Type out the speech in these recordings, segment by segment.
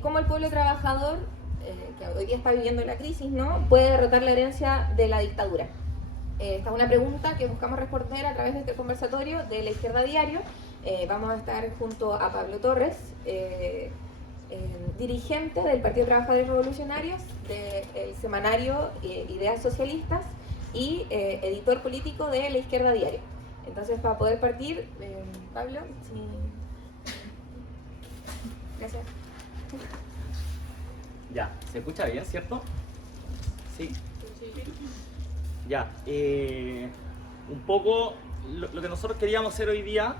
cómo el pueblo trabajador, que hoy día está viviendo la crisis, ¿no?, puede derrotar la herencia de la dictadura. Esta es una pregunta que buscamos responder a través de este conversatorio de La Izquierda Diario. Vamos a estar junto a Pablo Torres, dirigente del Partido de Trabajadores Revolucionarios, del semanario Ideas Socialistas y editor político de La Izquierda Diario. Entonces, para poder partir, Pablo, sí. Gracias. Ya, ¿se escucha bien, cierto? Sí. Ya, un poco lo que nosotros queríamos hacer hoy día.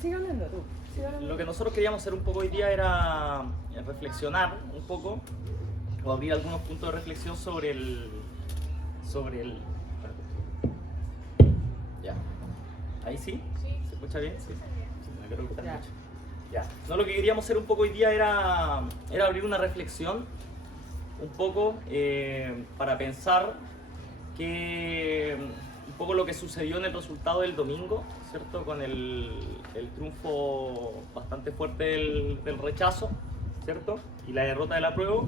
Sigue hablando tú. Lo que nosotros queríamos hacer un poco hoy día era reflexionar un poco, o abrir algunos puntos de reflexión sobre el. Ya. ¿Ahí sí? ¿Se escucha bien? Sí. No quiero quitar mucho. Ya. No, lo que queríamos hacer un poco hoy día era abrir una reflexión un poco para pensar que un poco lo que sucedió en el resultado del domingo, ¿cierto? Con el triunfo bastante fuerte del rechazo, ¿cierto? Y la derrota del apruebo.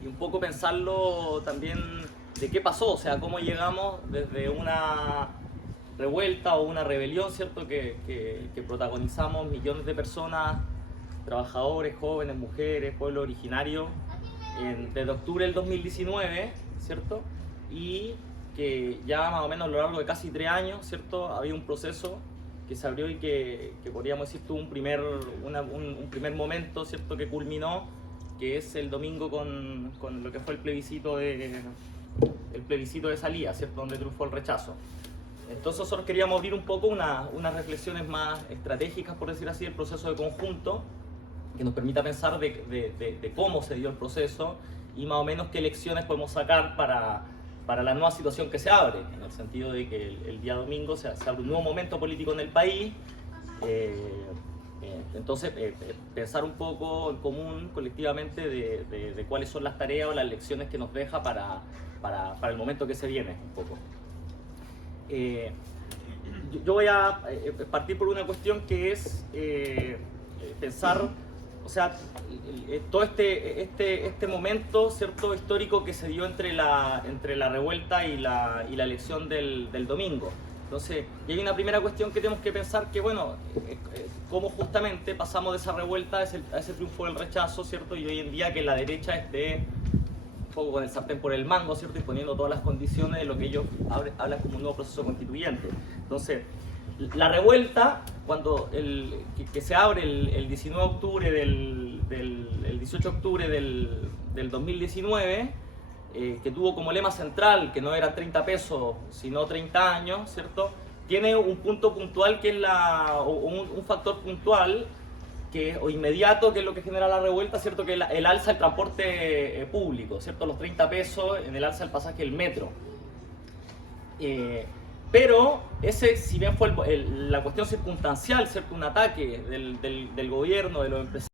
Y un poco pensarlo también de qué pasó, o sea, cómo llegamos desde una revuelta o una rebelión, ¿cierto? Que protagonizamos millones de personas, trabajadores, jóvenes, mujeres, pueblo originario, desde octubre del 2019, ¿cierto? Y que ya más o menos a lo largo de casi 3 años, ¿cierto? Había un proceso que se abrió y que podríamos decir tuvo un primer momento, ¿cierto? Que culminó, que es el domingo con lo que fue el plebiscito de salida, ¿cierto? Donde triunfó el rechazo. Entonces nosotros queríamos abrir un poco unas reflexiones más estratégicas, por decir así, del proceso de conjunto, que nos permita pensar de cómo se dio el proceso y más o menos qué lecciones podemos sacar para la nueva situación que se abre, en el sentido de que el día domingo se abre un nuevo momento político en el país. Entonces, pensar un poco en común, colectivamente, de cuáles son las tareas o las lecciones que nos deja para el momento que se viene, un poco. Yo voy a partir por una cuestión que es pensar, o sea, todo este momento, cierto, histórico que se dio entre la revuelta y la elección del domingo. Entonces, y hay una primera cuestión que tenemos que pensar que, bueno, cómo justamente pasamos de esa revuelta a ese triunfo del rechazo, ¿cierto? Y hoy en día que la derecha esté un poco con el sartén por el mango, ¿cierto? Y poniendo todas las condiciones de lo que ellos hablan como un nuevo proceso constituyente. Entonces, la revuelta, cuando que se abre el 19 de octubre el 18 de octubre del 2019, que tuvo como lema central que no era 30 pesos, sino 30 años, ¿cierto? Tiene un punto puntual que es un factor puntual o inmediato, que es lo que genera la revuelta, ¿cierto? Que el alza del transporte público, ¿cierto? Los 30 pesos en el alza del pasaje del metro. Pero ese, si bien fue la cuestión circunstancial, ¿cierto? Un ataque del gobierno, de los empresarios,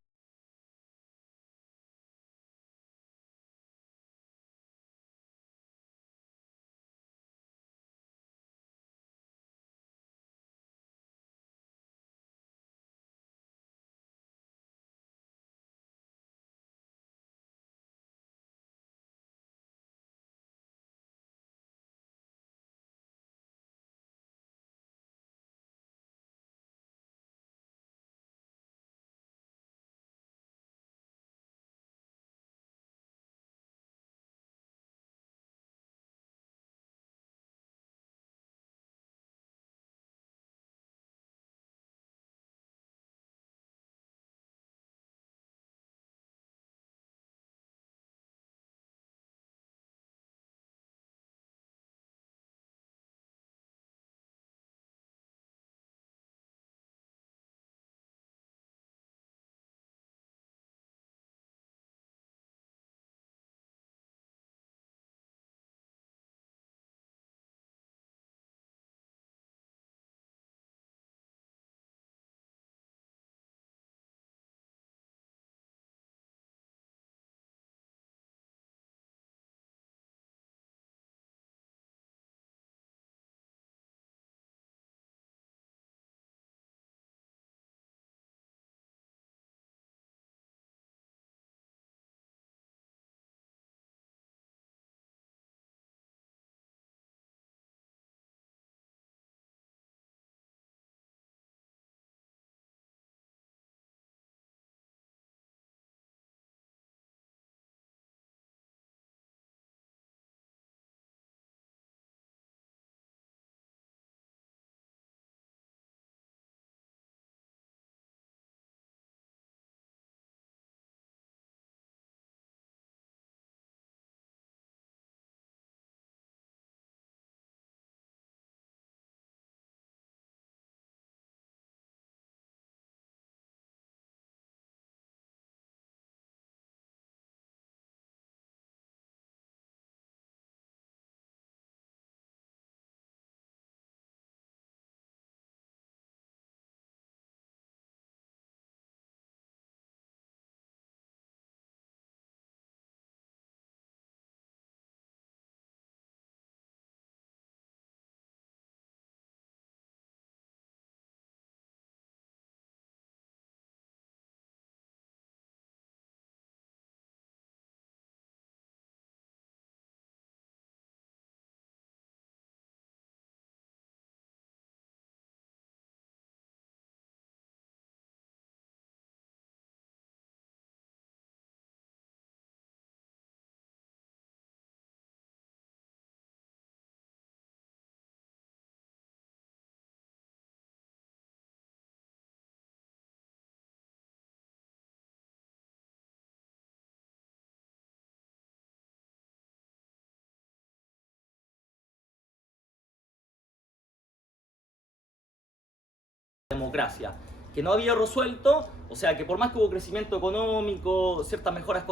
democracia, que no había resuelto, o sea que por más que hubo crecimiento económico, ciertas mejores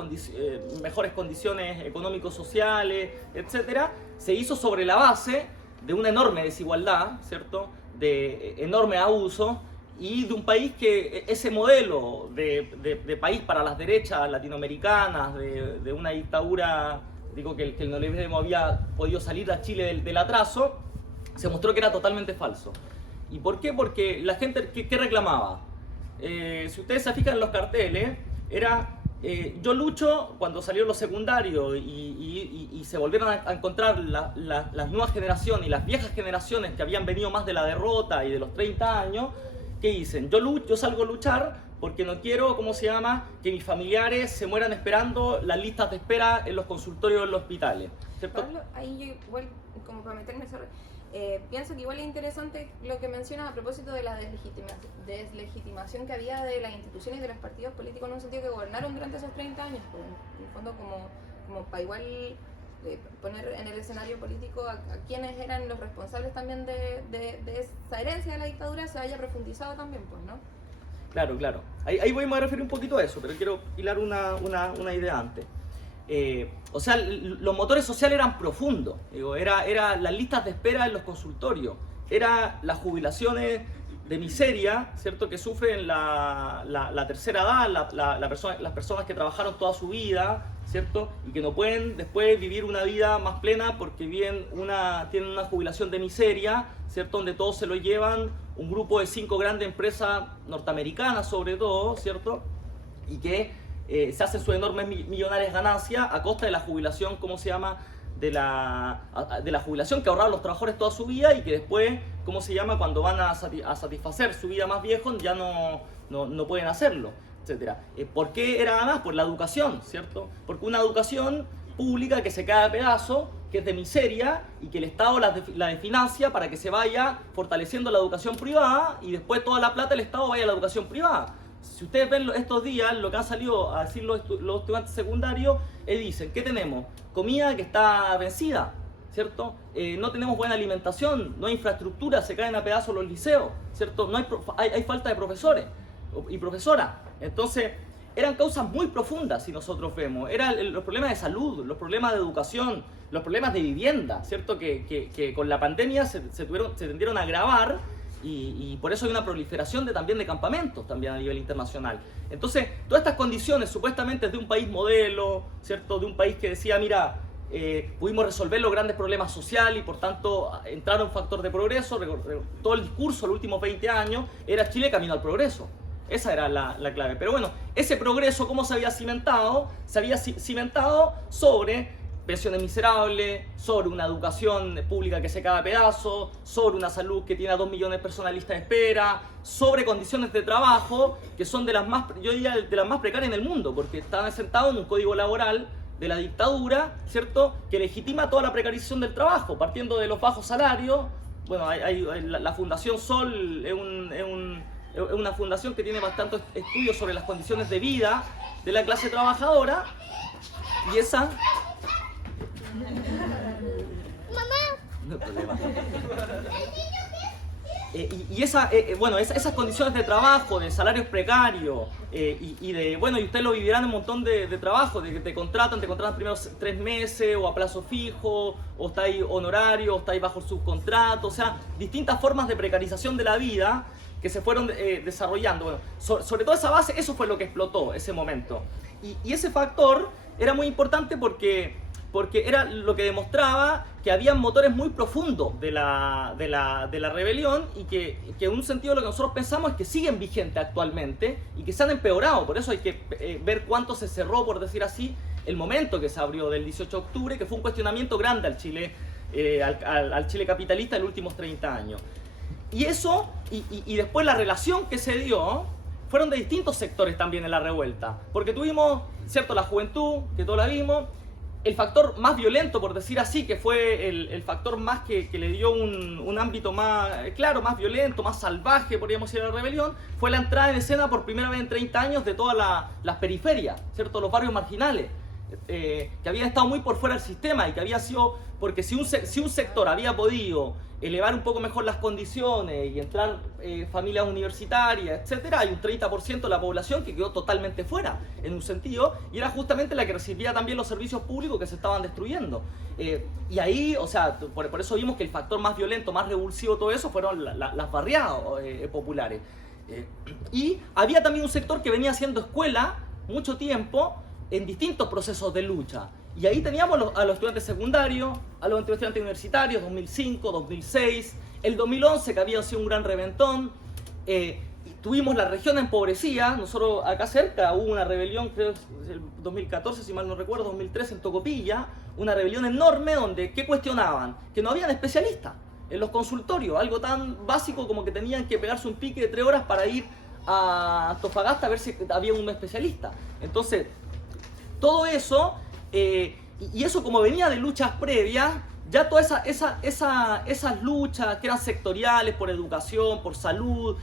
condiciones económico-sociales, etc., se hizo sobre la base de una enorme desigualdad, ¿cierto?, de enorme abuso, y de un país que ese modelo de país para las derechas latinoamericanas, de una dictadura, digo que el neoliberalismo había podido salir a Chile del atraso, se mostró que era totalmente falso. ¿Y por qué? Porque la gente, ¿qué reclamaba? Si ustedes se fijan en los carteles, era yo lucho cuando salieron los secundarios y se volvieron a encontrar las nuevas generaciones y las viejas generaciones que habían venido más de la derrota y de los 30 años. ¿Qué dicen? Yo salgo a luchar porque no quiero, ¿cómo se llama?, que mis familiares se mueran esperando las listas de espera en los consultorios de los hospitales, ¿cierto? Pablo, ahí yo igual, como para meterme esa... pienso que igual es interesante lo que mencionas a propósito de la deslegitimación que había de las instituciones y de los partidos políticos en un sentido que gobernaron durante esos 30 años, pues, en el fondo como para igual poner en el escenario político a quienes eran los responsables también de esa herencia de la dictadura se haya profundizado también, pues, ¿no? Claro, claro. Ahí voy a referir un poquito a eso, pero quiero hilar una idea antes. O sea, los motores sociales eran profundos. Digo, era las listas de espera en los consultorios, era las jubilaciones de miseria, ¿cierto?, que sufren la tercera edad, las personas que trabajaron toda su vida, ¿cierto?, y que no pueden después vivir una vida más plena porque tienen una jubilación de miseria, ¿cierto?, donde todos se lo llevan un grupo de 5 grandes empresas norteamericanas sobre todo, ¿cierto?, y que se hacen sus enormes millonarias ganancias a costa de la jubilación, ¿cómo se llama?, de la jubilación que ahorraron los trabajadores toda su vida y que después, ¿cómo se llama?, cuando van a satisfacer su vida más viejo ya no pueden hacerlo, etcétera. ¿Por qué era además? Por la educación, ¿cierto? Porque una educación pública que se cae a pedazos, que es de miseria y que el Estado la desfinancia para que se vaya fortaleciendo la educación privada y después toda la plata del Estado vaya a la educación privada. Si ustedes ven estos días lo que han salido a decir los estudiantes secundarios, dicen, ¿qué tenemos? Comida que está vencida, ¿cierto? No tenemos buena alimentación, no hay infraestructura, se caen a pedazos los liceos, ¿cierto? No hay falta de profesores y profesoras. Entonces, eran causas muy profundas, si nosotros vemos. Eran los problemas de salud, los problemas de educación, los problemas de vivienda, ¿cierto? Que con la pandemia se tendieron a agravar. Y por eso hay una proliferación también de campamentos también a nivel internacional. Entonces, todas estas condiciones supuestamente de un país modelo, ¿cierto?, de un país que decía, mira, pudimos resolver los grandes problemas sociales y por tanto entrar a un factor de progreso. Todo el discurso de los últimos 20 años era Chile camino al progreso. Esa era la clave. Pero bueno, ese progreso, ¿cómo se había cimentado? Se había cimentado sobre pensiones miserables, sobre una educación pública que se cae a pedazos, sobre una salud que tiene a 2 millones de personas en lista de espera, sobre condiciones de trabajo que son de las más precarias en el mundo, porque están sentados en un código laboral de la dictadura, ¿cierto?, que legitima toda la precarización del trabajo, partiendo de los bajos salarios. Bueno, la Fundación Sol es una fundación que tiene bastantes estudios sobre las condiciones de vida de la clase trabajadora, y esa... No hay problema. Esas condiciones de trabajo, de salarios precarios, y ustedes lo vivirán en un montón de trabajo, de que te contratan primero 3 meses, o a plazo fijo, o estáis honorario, o estáis bajo el subcontrato, o sea, distintas formas de precarización de la vida que se fueron desarrollando. Bueno, sobre toda esa base, eso fue lo que explotó ese momento. Y ese factor era muy importante porque era lo que demostraba que había motores muy profundos de la rebelión y que en un sentido lo que nosotros pensamos es que siguen vigentes actualmente y que se han empeorado. Por eso hay que ver cuánto se cerró, por decir así, el momento que se abrió del 18 de octubre, que fue un cuestionamiento grande al Chile, al Chile capitalista en los últimos 30 años. Y eso, y después la relación que se dio, fueron de distintos sectores también en la revuelta. Porque tuvimos, ¿cierto?, la juventud, que todos la vimos. El factor más violento, por decir así, que fue el factor más que le dio un ámbito más, claro, más violento, más salvaje, podríamos decir, a la rebelión, fue la entrada en escena por primera vez en 30 años de todas las periferias, ¿cierto?, los barrios marginales, que habían estado muy por fuera del sistema y que había sido, porque si un sector había podido elevar un poco mejor las condiciones y entrar familias universitarias, etcétera, hay un 30% de la población que quedó totalmente fuera, en un sentido, y era justamente la que recibía también los servicios públicos que se estaban destruyendo. Y ahí, o sea, por eso vimos que el factor más violento, más revulsivo, todo eso, fueron las barriadas populares. Y había también un sector que venía haciendo escuela mucho tiempo en distintos procesos de lucha. Y ahí teníamos a los estudiantes secundarios, a los estudiantes universitarios, 2005, 2006, el 2011 que había sido un gran reventón. Tuvimos la región empobrecida, nosotros acá cerca hubo una rebelión, creo que es el 2014, si mal no recuerdo, 2013 en Tocopilla, una rebelión enorme donde, ¿qué cuestionaban? Que no habían especialistas en los consultorios, algo tan básico como que tenían que pegarse un pique de 3 horas para ir a Antofagasta a ver si había un especialista. Entonces, todo eso, y eso como venía de luchas previas, ya todas esas luchas que eran sectoriales por educación, por salud,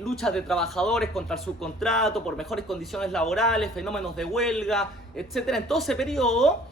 luchas de trabajadores contra el subcontrato, por mejores condiciones laborales, fenómenos de huelga, etc. En todo ese periodo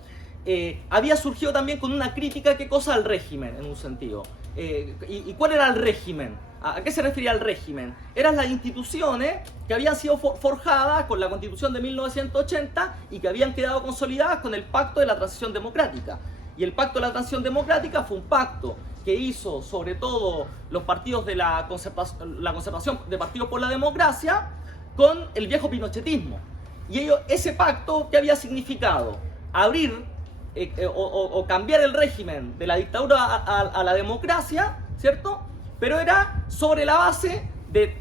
había surgido también con una crítica, ¿qué cosa? Al régimen, en un sentido. ¿Y cuál era el régimen? ¿A qué se refería el régimen? Eran las instituciones que habían sido forjadas con la Constitución de 1980 y que habían quedado consolidadas con el Pacto de la Transición Democrática. Y el Pacto de la Transición Democrática fue un pacto que hizo sobre todo los partidos de la concertación de partidos por la democracia con el viejo pinochetismo. Y ese pacto, ¿qué había significado? Abrir o cambiar el régimen de la dictadura a la democracia, ¿cierto? Pero era sobre la base de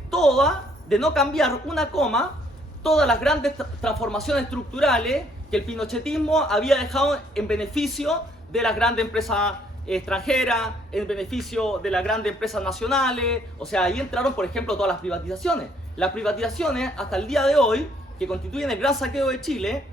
no cambiar una coma, todas las grandes transformaciones estructurales que el pinochetismo había dejado en beneficio de las grandes empresas extranjeras, en beneficio de las grandes empresas nacionales. O sea, ahí entraron, por ejemplo, todas las privatizaciones. Las privatizaciones, hasta el día de hoy, que constituyen el gran saqueo de Chile,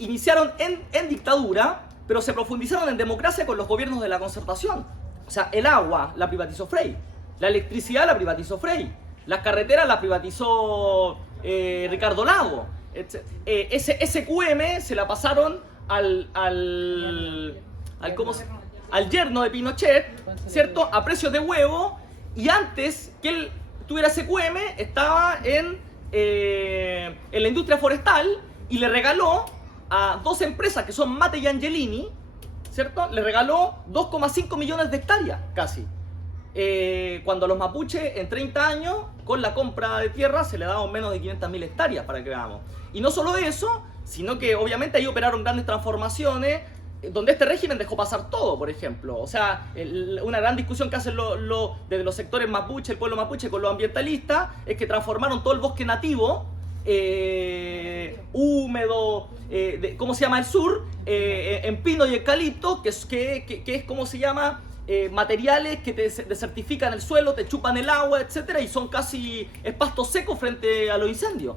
iniciaron en dictadura, pero se profundizaron en democracia con los gobiernos de la concertación. O sea, el agua la privatizó Frei, la electricidad la privatizó Frei, las carreteras la privatizó Ricardo Lago. Ese SQM se la pasaron al yerno de Pinochet, ¿cierto? A precios de huevo, y antes que él tuviera SQM estaba en la industria forestal y le regaló a 2 empresas que son Mate y Angelini, ¿cierto? Le regaló 2,5 millones de hectáreas, casi. Cuando los mapuches en 30 años, con la compra de tierra, se le daban menos de 500.000 hectáreas, para que veamos. Y no solo eso, sino que obviamente ahí operaron grandes transformaciones, donde este régimen dejó pasar todo, por ejemplo. O sea, una gran discusión que hacen desde los sectores mapuche, el pueblo mapuche con los ambientalistas, es que transformaron todo el bosque nativo, húmedo, ¿cómo se llama el sur? En pino y eucalipto, que es ¿cómo se llama? Materiales que te desertifican el suelo, te chupan el agua, etcétera, y son casi pasto seco frente a los incendios.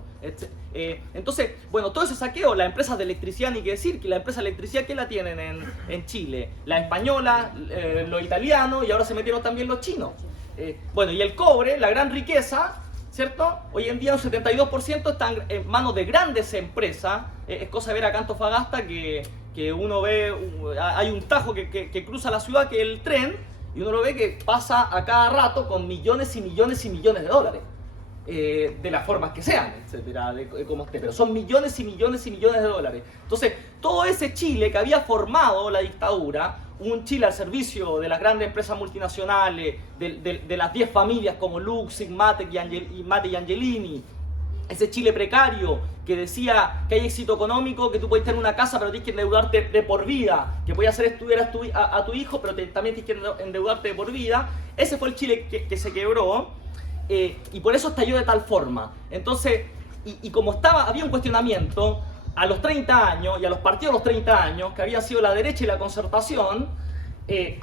Entonces, bueno, todo ese saqueo, las empresas de electricidad, ni que decir, que la empresa de electricidad, ¿qué la tienen en Chile? La española, los italianos, y ahora se metieron también los chinos. Bueno, y el cobre, la gran riqueza, ¿cierto? Hoy en día un 72% están en manos de grandes empresas. Es cosa de ver acá en Antofagasta que uno ve, hay un tajo que cruza la ciudad, que es el tren, y uno lo ve que pasa a cada rato con millones y millones y millones de dólares. De las formas que sean, etcétera, de cómo esté, pero son millones y millones y millones de dólares. Entonces, todo ese Chile que había formado la dictadura, un Chile al servicio de las grandes empresas multinacionales, de las 10 familias como Luxig, Mate y Angelini, ese Chile precario que decía que hay éxito económico, que tú puedes tener una casa pero tienes que endeudarte de por vida, que puedes hacer estudiar a tu hijo pero también tienes que endeudarte de por vida. Ese fue el Chile que se quebró. Y por eso estalló de tal forma. Entonces, y como había un cuestionamiento a los 30 años y a los partidos a los 30 años, que había sido la derecha y la concertación,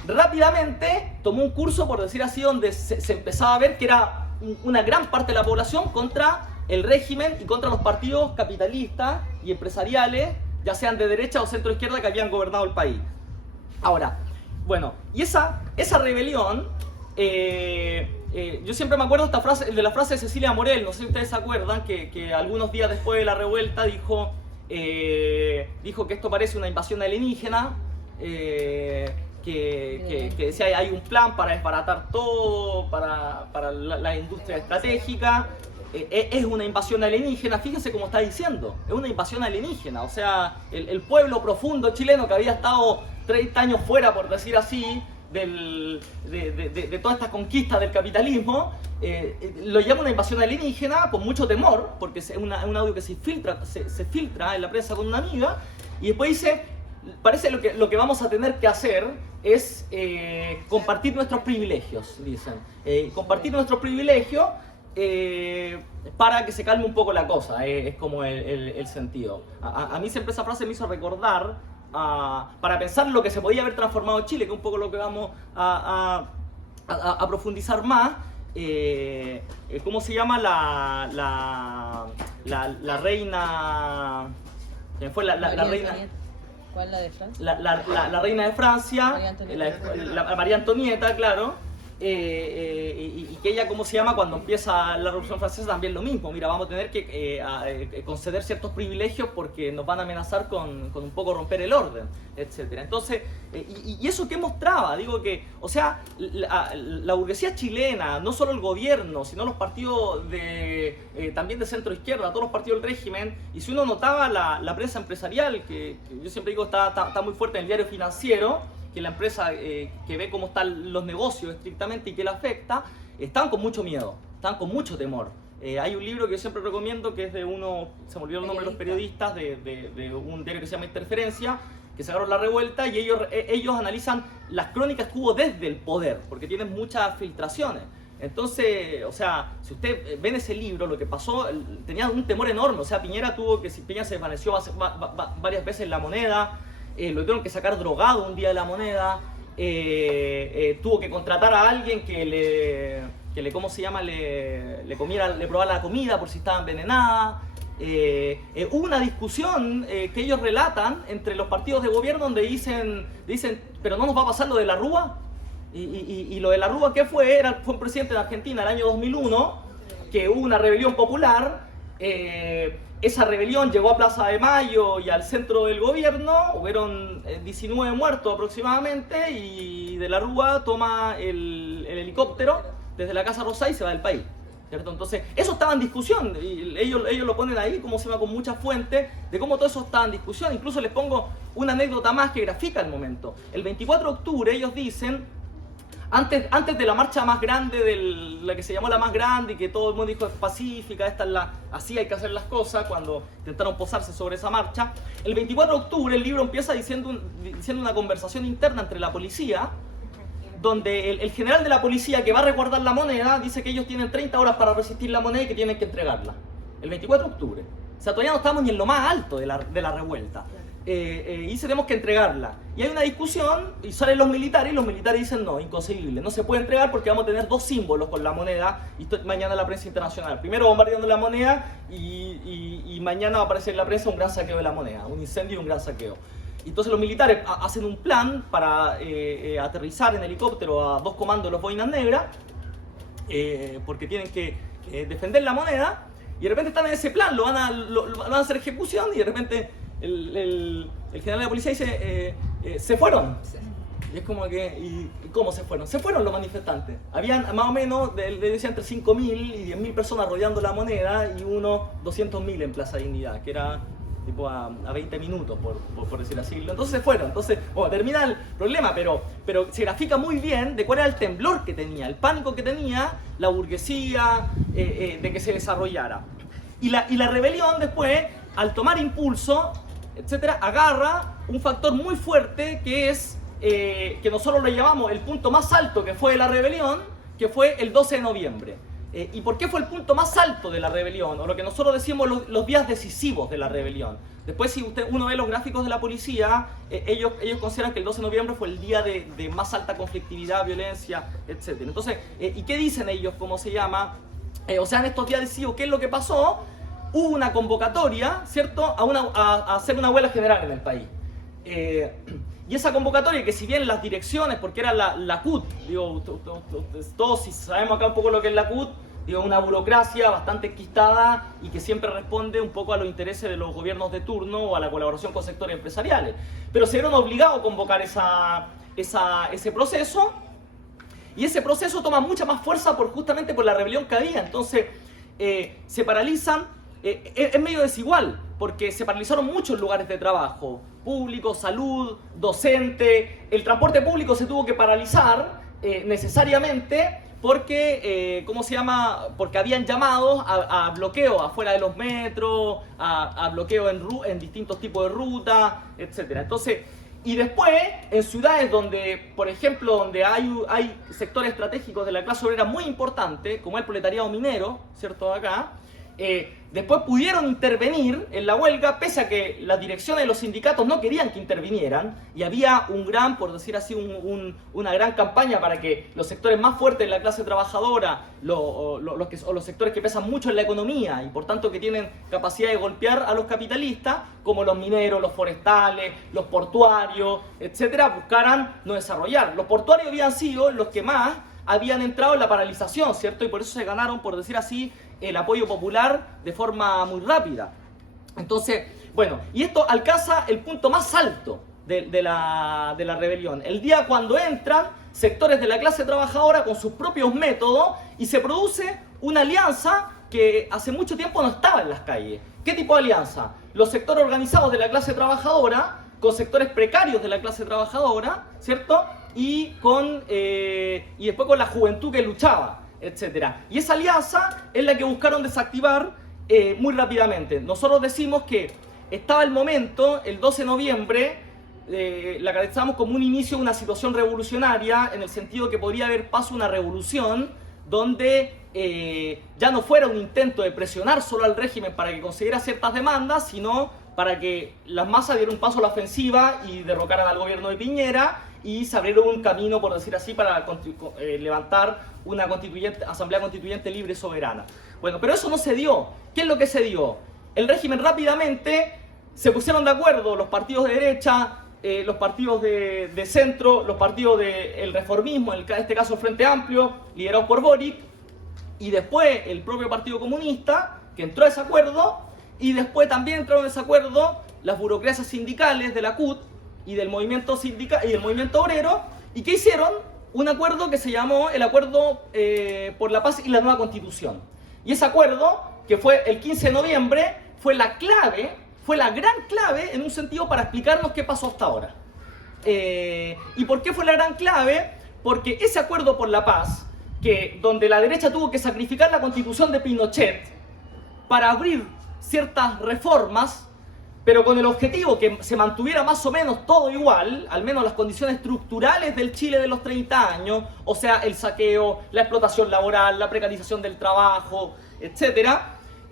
rápidamente tomó un curso, por decir así, donde se empezaba a ver que era una gran parte de la población contra el régimen y contra los partidos capitalistas y empresariales, ya sean de derecha o centro izquierda, que habían gobernado el país. Ahora, bueno, y esa rebelión... yo siempre me acuerdo de la frase de Cecilia Morel, no sé si ustedes se acuerdan, que algunos días después de la revuelta dijo que esto parece una invasión alienígena, que que decía hay un plan para desbaratar todo, para la industria estratégica. Es una invasión alienígena, fíjense cómo está diciendo, es una invasión alienígena, o sea, el pueblo profundo chileno que había estado 30 años fuera, por decir así, de toda esta conquista del capitalismo, lo llama una invasión alienígena con mucho temor, porque es un audio que se filtra en la prensa con una amiga, y después dice, parece lo que vamos a tener que hacer es compartir nuestros privilegios, dicen, compartir nuestros privilegios, para que se calme un poco la cosa, es como el sentido. A mí siempre esa frase me hizo recordar, para pensar lo que se podía haber transformado Chile, que es un poco lo que vamos a profundizar más. ¿Cómo se llama la reina? ¿Quién fue la reina? ¿Cuál, la de Francia? La reina de Francia, María Antonieta, claro. Y que ella, ¿cómo se llama? Cuando empieza la Revolución Francesa también lo mismo. Mira, vamos a tener que conceder ciertos privilegios porque nos van a amenazar con un poco romper el orden, etc. Entonces, y eso que mostraba, digo que, o sea, la burguesía chilena, no solo el gobierno, sino los partidos también de centro izquierda, todos los partidos del régimen, y si uno notaba la prensa empresarial, que yo siempre digo está muy fuerte en el diario financiero, que la empresa que ve cómo están los negocios estrictamente y que la afecta, están con mucho miedo, están con mucho temor. Hay un libro que yo siempre recomiendo que es de uno, se me olvidó el nombre de los periodistas, de un diario que se llama Interferencia, que sacaron la revuelta y ellos analizan las crónicas que hubo desde el poder, porque tienen muchas filtraciones. Entonces, o sea, si usted ve en ese libro lo que pasó, tenía un temor enorme, o sea, Piñera se desvaneció varias veces la moneda, lo tuvieron que sacar drogado un día de la moneda, tuvo que contratar a alguien que le ¿cómo se llama? Le probara la comida por si estaba envenenada. Hubo una discusión que ellos relatan entre los partidos de gobierno donde dicen, pero no nos va a pasar lo de la Rúa. Y lo de la Rúa, ¿qué fue? Fue un presidente de Argentina el año 2001, que hubo una rebelión popular. Esa rebelión llegó a Plaza de Mayo y al centro del gobierno, hubieron 19 muertos aproximadamente, y de la Rúa toma el helicóptero desde la Casa Rosada y se va del país, ¿cierto? Entonces, eso estaba en discusión, y ellos lo ponen ahí, como se llama, con muchas fuentes, de cómo todo eso estaba en discusión. Incluso les pongo una anécdota más que grafica el momento. El 24 de octubre ellos dicen, antes de la marcha más grande, la que se llamó la más grande y que todo el mundo dijo es pacífica, así hay que hacer las cosas, cuando intentaron posarse sobre esa marcha, el 24 de octubre el libro empieza diciendo una conversación interna entre la policía, donde el general de la policía que va a resguardar la moneda dice que ellos tienen 30 horas para resistir la moneda y que tienen que entregarla. El 24 de octubre. O sea, todavía no estamos ni en lo más alto de la revuelta. Y tenemos que entregarla. Y hay una discusión y salen los militares, y los militares dicen no, inconcebible, no se puede entregar porque vamos a tener dos símbolos con la moneda, y mañana la prensa internacional. Primero bombardeando la moneda y mañana va a aparecer en la prensa un gran saqueo de la moneda, un incendio y un gran saqueo. Entonces los militares hacen un plan para aterrizar en helicóptero a dos comandos de los Boinas Negras, porque tienen que defender la moneda, y de repente están en ese plan, van a hacer ejecución, y de repente el general de la policía dice, se fueron. Y es como que, ¿y cómo se fueron? Se fueron los manifestantes. Habían más o menos, le decía, entre 5.000 y 10.000 personas rodeando la moneda, y unos 200.000 en Plaza Dignidad, que era tipo a 20 minutos, por decir así. Entonces se fueron. Entonces, termina el problema, pero se grafica muy bien de cuál era el temblor que tenía, el pánico que tenía la burguesía de que se desarrollara. Y la rebelión después, al tomar impulso, etcétera, agarra un factor muy fuerte que es que nosotros lo llamamos el punto más alto que fue de la rebelión, que fue el 12 de noviembre. ¿Y por qué fue el punto más alto de la rebelión? O lo que nosotros decimos los días decisivos de la rebelión. Después, si uno ve los gráficos de la policía, ellos consideran que el 12 de noviembre fue el día de más alta conflictividad, violencia, etcétera. Entonces, ¿y qué dicen ellos? ¿Cómo se llama? O sea, en estos días decisivos, ¿qué es lo que pasó? Hubo una convocatoria, ¿cierto?, a hacer una huelga general en el país. Y esa convocatoria, que si bien las direcciones, porque era la CUT, digo, todos si sabemos acá un poco lo que es la CUT, digo, una burocracia bastante enquistada y que siempre responde un poco a los intereses de los gobiernos de turno o a la colaboración con sectores empresariales. Pero se vieron obligados a convocar esa ese proceso, y ese proceso toma mucha más fuerza justamente por la rebelión que había. Entonces se paralizan, es medio desigual, porque se paralizaron muchos lugares de trabajo, público, salud, docente. El transporte público se tuvo que paralizar necesariamente porque, porque habían llamados a bloqueo afuera de los metros, a bloqueo en distintos tipos de rutas, etc. Entonces, y después, en ciudades donde, por ejemplo, donde hay sectores estratégicos de la clase obrera muy importantes, como el proletariado minero, ¿cierto? Acá, después pudieron intervenir en la huelga, pese a que las direcciones de los sindicatos no querían que intervinieran, y había un gran, por decir así, una gran campaña para que los sectores más fuertes de la clase trabajadora, los sectores que pesan mucho en la economía y por tanto que tienen capacidad de golpear a los capitalistas, como los mineros, los forestales, los portuarios, etcétera, buscaran no desarrollar. Los portuarios habían sido los que más habían entrado en la paralización, ¿cierto? Y por eso se ganaron, por decir así, el apoyo popular de forma muy rápida. Entonces, bueno, y esto alcanza el punto más alto de la rebelión. El día cuando entran sectores de la clase trabajadora con sus propios métodos y se produce una alianza que hace mucho tiempo no estaba en las calles. ¿Qué tipo de alianza? Los sectores organizados de la clase trabajadora con sectores precarios de la clase trabajadora, ¿cierto? Y después con la juventud que luchaba, etcétera. Y esa alianza es la que buscaron desactivar muy rápidamente. Nosotros decimos que estaba el momento, el 12 de noviembre, la caracterizamos como un inicio de una situación revolucionaria, en el sentido que podría haber paso a una revolución donde ya no fuera un intento de presionar solo al régimen para que consiguiera ciertas demandas, sino para que las masas dieran un paso a la ofensiva y derrocaran al gobierno de Piñera, y se abrieron un camino, por decir así, para levantar una asamblea constituyente libre y soberana. Bueno, pero eso no se dio. ¿Qué es lo que se dio? El régimen rápidamente se pusieron de acuerdo, los partidos de derecha, los partidos de centro, los partidos del reformismo, en este caso el Frente Amplio, liderados por Boric, y después el propio Partido Comunista, que entró a ese acuerdo, y después también entraron en ese acuerdo las burocracias sindicales de la CUT, y del movimiento obrero, y que hicieron un acuerdo que se llamó el Acuerdo por la Paz y la Nueva Constitución. Y ese acuerdo, que fue el 15 de noviembre, fue la gran clave en un sentido para explicarnos qué pasó hasta ahora. ¿Y por qué fue la gran clave? Porque ese Acuerdo por la Paz, donde la derecha tuvo que sacrificar la Constitución de Pinochet para abrir ciertas reformas, pero con el objetivo que se mantuviera más o menos todo igual, al menos las condiciones estructurales del Chile de los 30 años, o sea, el saqueo, la explotación laboral, la precarización del trabajo, etc.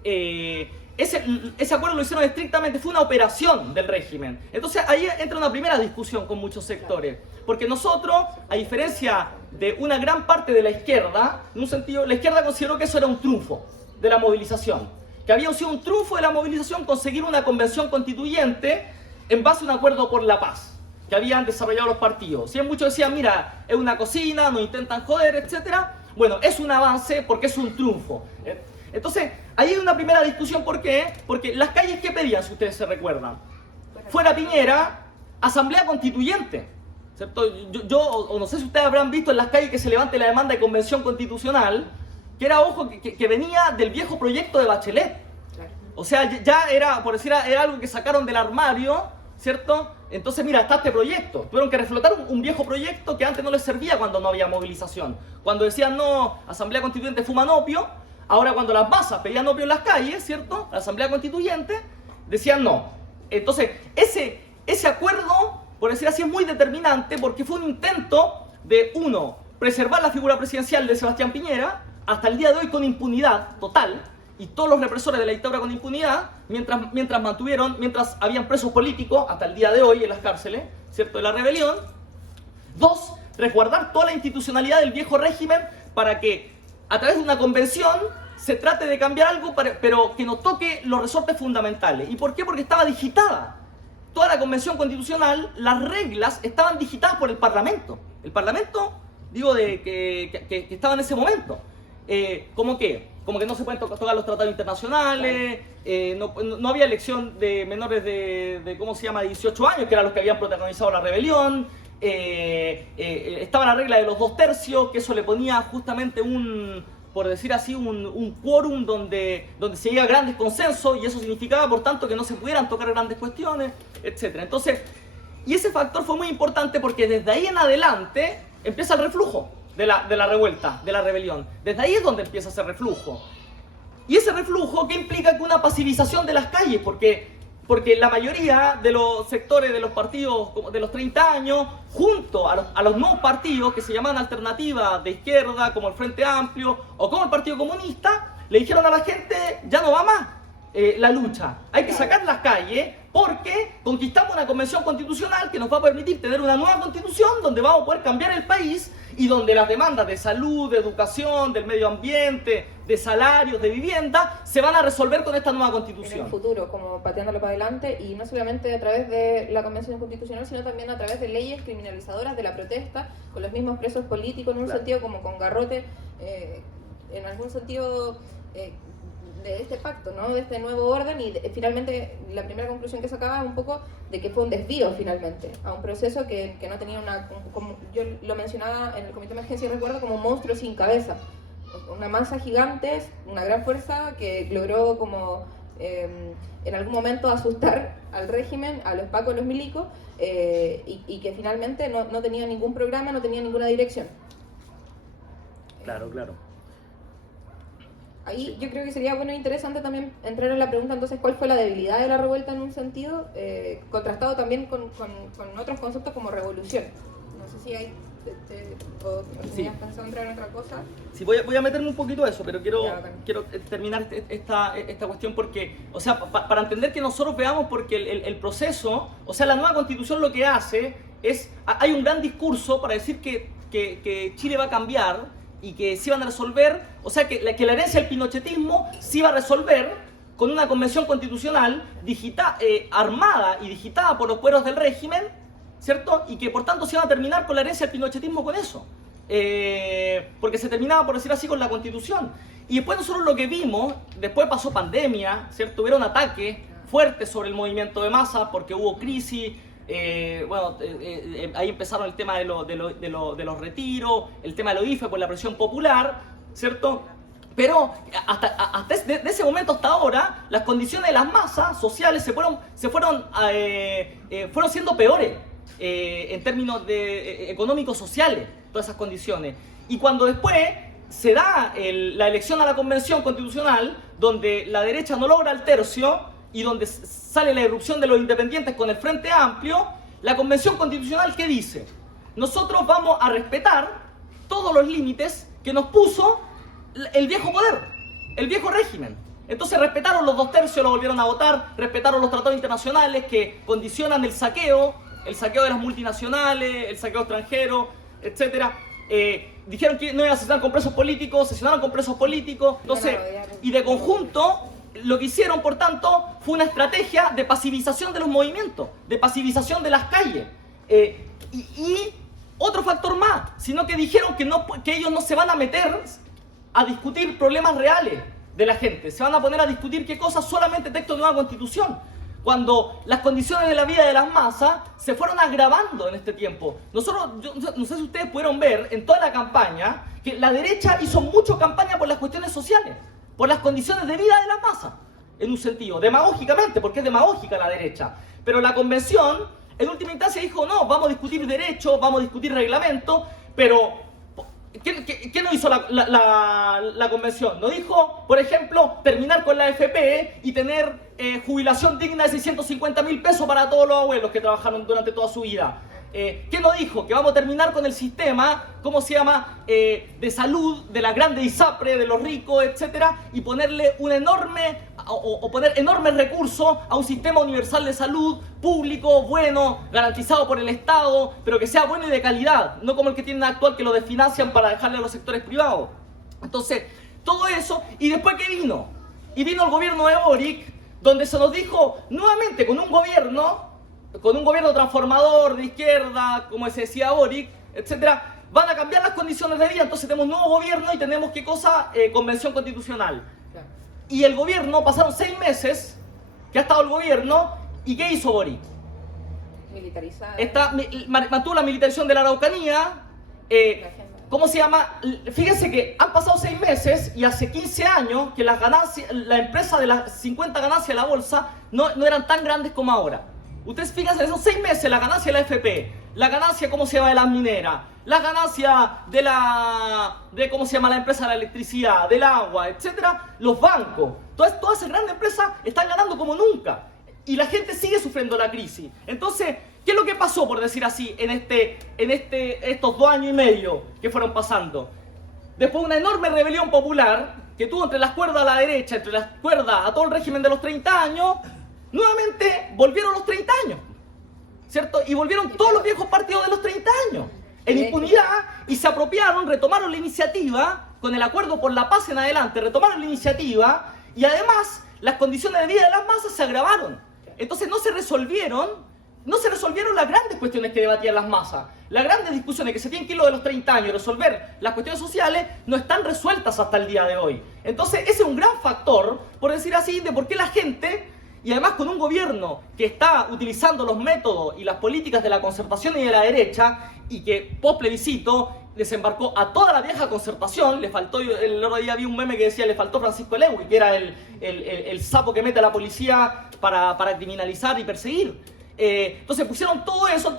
Ese acuerdo lo hicieron estrictamente, fue una operación del régimen. Entonces ahí entra una primera discusión con muchos sectores, porque nosotros, a diferencia de una gran parte de la izquierda, en un sentido, la izquierda consideró que eso era un triunfo de la movilización, que había sido un triunfo de la movilización conseguir una convención constituyente en base a un acuerdo por la paz que habían desarrollado los partidos. Si muchos decían, mira, es una cocina, nos intentan joder, etc. Bueno, es un avance porque es un triunfo. Entonces, ahí hay una primera discusión. ¿Por qué? Porque las calles, ¿qué pedían, si ustedes se recuerdan? Fuera Piñera, asamblea constituyente, ¿cierto? O no sé si ustedes habrán visto en las calles que se levante la demanda de convención constitucional, que era, ojo, que venía del viejo proyecto de Bachelet. O sea, ya era, por decir, era algo que sacaron del armario, ¿cierto? Entonces, mira, está este proyecto. Tuvieron que reflotar un viejo proyecto que antes no les servía cuando no había movilización. Cuando decían, no, Asamblea Constituyente fuman opio, ahora cuando las masas pedían opio en las calles, ¿cierto? La Asamblea Constituyente, decían no. Entonces, ese acuerdo, por decir así, es muy determinante porque fue un intento de, uno, preservar la figura presidencial de Sebastián Piñera, hasta el día de hoy con impunidad total, y todos los represores de la dictadura con impunidad, mientras habían presos políticos hasta el día de hoy en las cárceles, ¿cierto?, de la rebelión. Dos, resguardar toda la institucionalidad del viejo régimen para que a través de una convención se trate de cambiar algo, pero que no toque los resortes fundamentales. ¿Y por qué? Porque estaba digitada. Toda la convención constitucional, las reglas estaban digitadas por el Parlamento. El Parlamento, digo, que estaba en ese momento. ¿Cómo qué? Como que no se pueden tocar los tratados internacionales, no había elección de menores de ¿cómo se llama?, 18 años, que eran los que habían protagonizado la rebelión, estaba la regla de los 2/3, que eso le ponía justamente por decir así, un quórum donde se llega a grandes consensos, y eso significaba, por tanto, que no se pudieran tocar grandes cuestiones, etc. Entonces, y ese factor fue muy importante porque desde ahí en adelante empieza el reflujo de la revuelta, de la rebelión. Desde ahí es donde empieza ese reflujo. Y ese reflujo, ¿qué implica? Que una pasivización de las calles, porque la mayoría de los sectores de los partidos de los 30 años, junto a los nuevos partidos que se llamaban alternativas de izquierda, como el Frente Amplio o como el Partido Comunista, le dijeron a la gente, ya no va más la lucha, hay que sacar las calles porque conquistamos una convención constitucional que nos va a permitir tener una nueva constitución donde vamos a poder cambiar el país y donde las demandas de salud, de educación, del medio ambiente, de salarios, de vivienda, se van a resolver con esta nueva constitución. En el futuro, como pateándolo para adelante, y no solamente a través de la convención constitucional, sino también a través de leyes criminalizadoras de la protesta, con los mismos presos políticos en un sentido, como con Garrote, en algún sentido de este pacto, ¿no? De este nuevo orden, y finalmente la primera conclusión que sacaba es un poco de que fue un desvío finalmente a un proceso que no tenía como yo lo mencionaba en el comité de emergencia, recuerdo, como un monstruo sin cabeza, una masa gigante, una gran fuerza que logró como en algún momento asustar al régimen, a los pacos, a los milicos, y que finalmente no tenía ningún programa, no tenía ninguna dirección. Claro. Ahí Sí. yo creo que sería bueno e interesante también entrar en la pregunta, entonces, ¿cuál fue la debilidad de la revuelta en un sentido? Contrastado también con otros conceptos como revolución. No sé si hay... o Sí. tenías pensado entrar en otra cosa. Sí, voy a meterme un poquito a eso, pero quiero terminar esta cuestión porque, o sea, para entender que nosotros veamos, porque el proceso, o sea, la nueva constitución lo que hace es, hay un gran discurso para decir que Chile va a cambiar y que se iban a resolver, o sea, que la herencia del pinochetismo se iba a resolver con una convención constitucional armada y digitada por los cueros del régimen, ¿cierto? Y que por tanto se iba a terminar con la herencia del pinochetismo con eso. Porque se terminaba, por decir así, con la constitución. Y después nosotros lo que vimos, después pasó pandemia, ¿cierto? Hubieron ataques fuertes sobre el movimiento de masa porque hubo crisis. Ahí empezaron el tema de los retiros, el tema de los IFE por la presión popular, ¿cierto? Pero de ese momento hasta ahora, las condiciones de las masas sociales fueron siendo peores en términos económicos sociales, todas esas condiciones. Y cuando después se da la elección a la convención constitucional, donde la derecha no logra el tercio, y donde sale la irrupción de los independientes con el Frente Amplio, la Convención Constitucional, ¿qué dice? Nosotros vamos a respetar todos los límites que nos puso el viejo poder, el viejo régimen. Entonces respetaron los 2/3, lo volvieron a votar, respetaron los tratados internacionales que condicionan el saqueo de las multinacionales, el saqueo extranjero, etc. Dijeron que no iban a sesionar con presos políticos, sesionaron con presos políticos, entonces, y de conjunto, lo que hicieron, por tanto, fue una estrategia de pasivización de los movimientos, de pasivización de las calles. Y otro factor más, sino que dijeron que ellos no se van a meter a discutir problemas reales de la gente, se van a poner a discutir qué cosas, solamente texto de nueva constitución. Cuando las condiciones de la vida de las masas se fueron agravando en este tiempo. Yo no sé si ustedes pudieron ver en toda la campaña que la derecha hizo mucho campaña por las cuestiones sociales, por las condiciones de vida de las masas, en un sentido, demagógicamente, porque es demagógica la derecha. Pero la convención, en última instancia, dijo, no, vamos a discutir derechos, vamos a discutir reglamentos, pero ¿qué no hizo la convención? No dijo, por ejemplo, terminar con la AFP y tener jubilación digna de 650.000 pesos para todos los abuelos que trabajaron durante toda su vida. ¿Qué no dijo? Que vamos a terminar con el sistema, ¿cómo se llama?, de salud, de la grande ISAPRE, de los ricos, etcétera, y ponerle un enorme, o poner enormes recursos a un sistema universal de salud público, bueno, garantizado por el Estado, pero que sea bueno y de calidad, no como el que tienen actual, que lo desfinancian para dejarle a los sectores privados. Entonces, todo eso, y después ¿qué vino? Y vino el gobierno de Boric, donde se nos dijo nuevamente con un gobierno transformador de izquierda, como se decía Boric, etcétera, van a cambiar las condiciones de vida. Entonces tenemos nuevo gobierno y tenemos ¿qué cosa? Convención constitucional. Claro. Y el gobierno, pasaron 6 meses que ha estado el gobierno, ¿y qué hizo Boric? Militarizada. Mantuvo la militarización de la Araucanía. ¿Cómo se llama? Fíjense que han pasado 6 meses y hace 15 años que las ganancias, la empresa de las 50 ganancias de la bolsa no eran tan grandes como ahora. Ustedes fíjense, en esos 6 meses la ganancia de la FP, la ganancia, ¿cómo se llama?, de las mineras, la ganancia de ¿cómo se llama?, la empresa de la electricidad, del agua, etcétera, los bancos, todas esas grandes empresas están ganando como nunca. Y la gente sigue sufriendo la crisis. Entonces, ¿qué es lo que pasó, por decir así, en estos 2 años y medio que fueron pasando? Después de una enorme rebelión popular que tuvo entre las cuerdas a la derecha, entre las cuerdas a todo el régimen de los 30 años, nuevamente volvieron los 30 años, ¿cierto? Y volvieron todos los viejos partidos de los 30 años en impunidad y se apropiaron, retomaron la iniciativa, con el acuerdo por la paz en adelante, retomaron la iniciativa y además las condiciones de vida de las masas se agravaron. Entonces no se resolvieron las grandes cuestiones que debatían las masas. Las grandes discusiones que se tienen que ir lo de los 30 años, resolver las cuestiones sociales, no están resueltas hasta el día de hoy. Entonces ese es un gran factor, por decir así, de por qué la gente, y además con un gobierno que está utilizando los métodos y las políticas de la concertación y de la derecha, y que post plebiscito desembarcó a toda la vieja concertación, le faltó, el otro día vi un meme que decía, le faltó Francisco Lewy, que era el sapo que mete a la policía para criminalizar y perseguir. Entonces pusieron todo eso,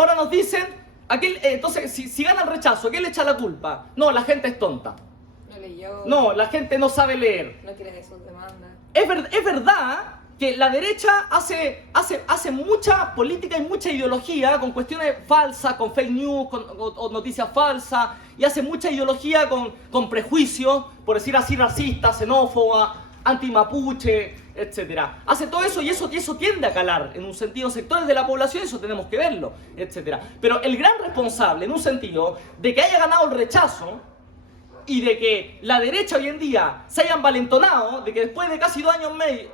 ahora nos dicen, entonces si gana el rechazo, ¿a quién le echa la culpa? No, la gente es tonta. No leyó. No, la gente no sabe leer. No quiere de sus demandas. Es verdad que la derecha hace mucha política y mucha ideología con cuestiones falsas, con fake news, con noticias falsas, y hace mucha ideología con prejuicios, por decir así, racista, xenófoba, anti-mapuche, etc. Hace todo eso y eso tiende a calar en un sentido sectores de la población, eso tenemos que verlo, etc. Pero el gran responsable, en un sentido, de que haya ganado el rechazo y de que la derecha hoy en día se haya envalentonado, de que después de casi 2 años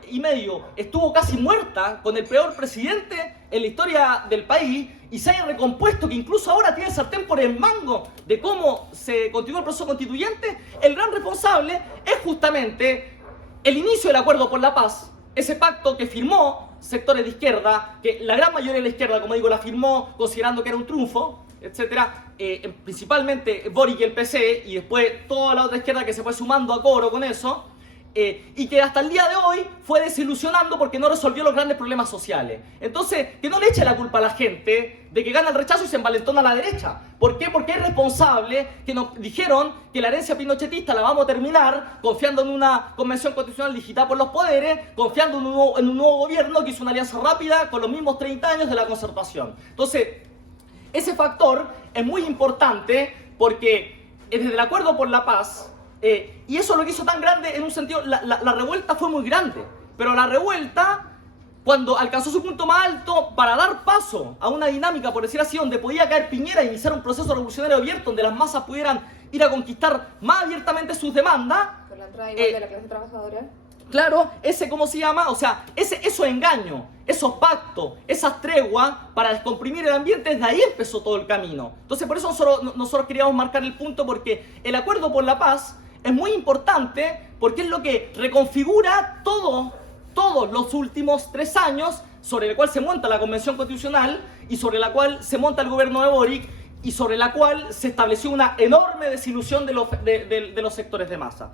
y medio estuvo casi muerta con el peor presidente en la historia del país y se haya recompuesto, que incluso ahora tiene el sartén por el mango de cómo se continúa el proceso constituyente, el gran responsable es justamente el inicio del acuerdo por la paz, ese pacto que firmó sectores de izquierda, que la gran mayoría de la izquierda, como digo, la firmó considerando que era un triunfo, etcétera, principalmente Boric y el PC, y después toda la otra izquierda que se fue sumando a coro con eso, y que hasta el día de hoy fue desilusionando porque no resolvió los grandes problemas sociales. Entonces, que no le eche la culpa a la gente de que gana el rechazo y se envalentona a la derecha. ¿Por qué? Porque es responsable que nos dijeron que la herencia pinochetista la vamos a terminar confiando en una convención constitucional digitada por los poderes, confiando en un nuevo gobierno que hizo una alianza rápida con los mismos 30 años de la concertación. Entonces, ese factor es muy importante porque desde el acuerdo por la paz, y eso es lo que hizo tan grande en un sentido, la revuelta fue muy grande, pero la revuelta, cuando alcanzó su punto más alto para dar paso a una dinámica, por decir así, donde podía caer Piñera e iniciar un proceso revolucionario abierto, donde las masas pudieran ir a conquistar más abiertamente sus demandas. Con la entrada igual de la clase trabajadora. Claro, ¿cómo se llama? O sea, esos engaños, esos pactos, esas treguas para descomprimir el ambiente, desde ahí empezó todo el camino. Entonces, por eso nosotros queríamos marcar el punto, porque el acuerdo por la paz es muy importante, porque es lo que reconfigura todos los últimos 3 años, sobre el cual se monta la Convención Constitucional y sobre la cual se monta el gobierno de Boric y sobre la cual se estableció una enorme desilusión de los sectores de masa.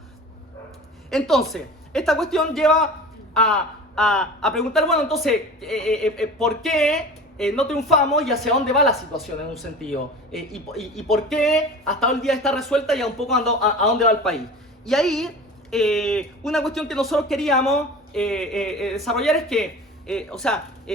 Entonces, esta cuestión lleva a preguntar, bueno, entonces, ¿por qué no triunfamos y hacia dónde va la situación en un sentido? Y por qué hasta hoy día está resuelta y un poco a dónde va el país. Y ahí, una cuestión que nosotros queríamos desarrollar es que,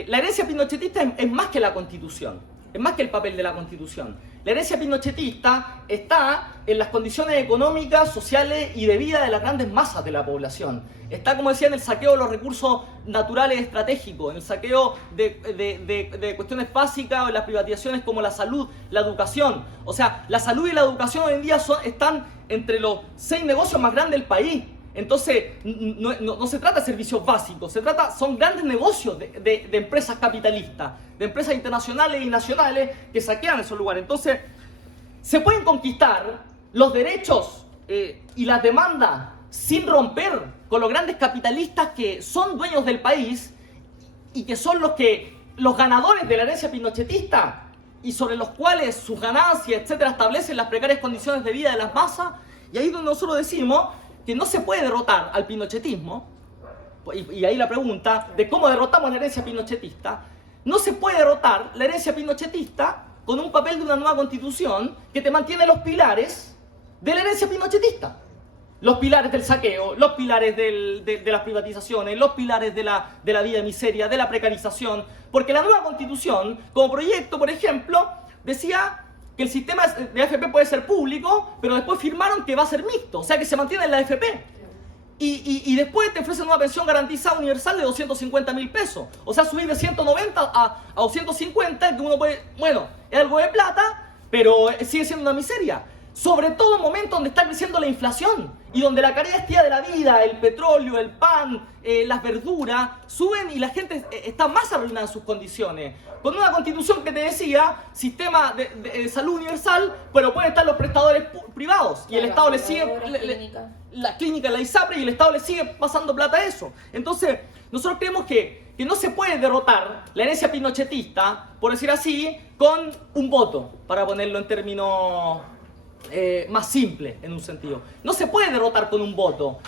la herencia pinochetista es más que la Constitución, es más que el papel de la Constitución. La herencia pinochetista está en las condiciones económicas, sociales y de vida de las grandes masas de la población. Está, como decía, en el saqueo de los recursos naturales estratégicos, en el saqueo de cuestiones básicas o en las privatizaciones como la salud, la educación. O sea, la salud y la educación hoy en día están entre los 6 negocios más grandes del país. Entonces, no se trata de servicios básicos, son grandes negocios de empresas capitalistas, de empresas internacionales y nacionales que saquean esos lugares. Entonces, se pueden conquistar los derechos y las demandas sin romper con los grandes capitalistas que son dueños del país y que son los que los ganadores de la herencia pinochetista y sobre los cuales sus ganancias, etcétera, establecen las precarias condiciones de vida de las masas, y ahí es donde nosotros decimos que no se puede derrotar al pinochetismo, y ahí la pregunta de cómo derrotamos la herencia pinochetista, no se puede derrotar la herencia pinochetista con un papel de una nueva constitución que te mantiene los pilares de la herencia pinochetista. Los pilares del saqueo, los pilares de las privatizaciones, los pilares de la vida de miseria, de la precarización. Porque la nueva constitución, como proyecto, por ejemplo, decía que el sistema de AFP puede ser público, pero después firmaron que va a ser mixto, o sea que se mantiene en la AFP. Y después te ofrecen una pensión garantizada universal de 250.000 pesos. O sea, subir de 190 a 250, que uno puede, bueno, es algo de plata, pero sigue siendo una miseria. Sobre todo en momentos donde está creciendo la inflación y donde la carestía de la vida, el petróleo, el pan, las verduras, suben y la gente está más arruinada en sus condiciones. Con una constitución que te decía, sistema de salud universal, pero pueden estar los prestadores privados y el Estado le sigue... La clínica, la ISAPRE, y el Estado le sigue pasando plata a eso. Entonces, nosotros creemos que no se puede derrotar la herencia pinochetista, por decir así, con un voto, para ponerlo en términos más simples, en un sentido. No se puede derrotar con un voto,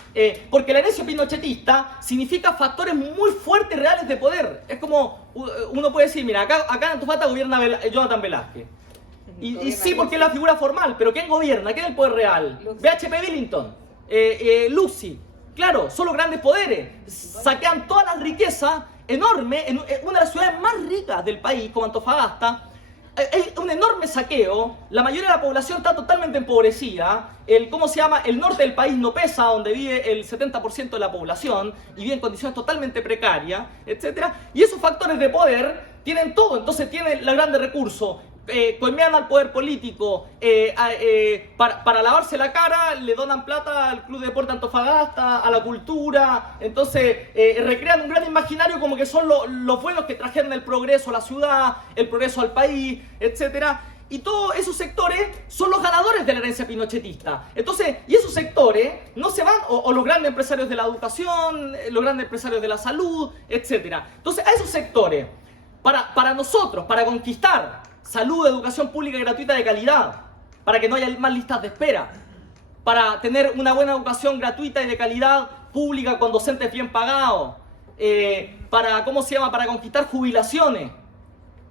porque la herencia pinochetista significa factores muy fuertes y reales de poder. Es como, uno puede decir, mira, acá en Antofagasta gobierna Jonathan Velázquez. Y sí, porque es la figura formal, pero ¿quién gobierna? ¿Quién es el poder real? BHP Billington. Lucy, claro, son los grandes poderes, saquean todas las riquezas enormes en una de las ciudades más ricas del país, como Antofagasta. Hay un enorme saqueo, la mayoría de la población está totalmente empobrecida, ¿cómo se llama? El norte del país no pesa, donde vive el 70% de la población y vive en condiciones totalmente precarias, etc. Y esos factores de poder tienen todo, entonces tienen los grandes recursos. Coimean al poder político, para lavarse la cara le donan plata al Club de Deporte Antofagasta, a la cultura, entonces recrean un gran imaginario como que son los buenos que trajeron el progreso a la ciudad, el progreso al país, etc. Y todos esos sectores son los ganadores de la herencia pinochetista. Entonces, y esos sectores no se van, o los grandes empresarios de la educación, los grandes empresarios de la salud, etc. Entonces, a esos sectores, para nosotros, para conquistar salud, educación pública y gratuita de calidad, para que no haya más listas de espera, para tener una buena educación gratuita y de calidad pública con docentes bien pagados, para, ¿cómo se llama?, para conquistar jubilaciones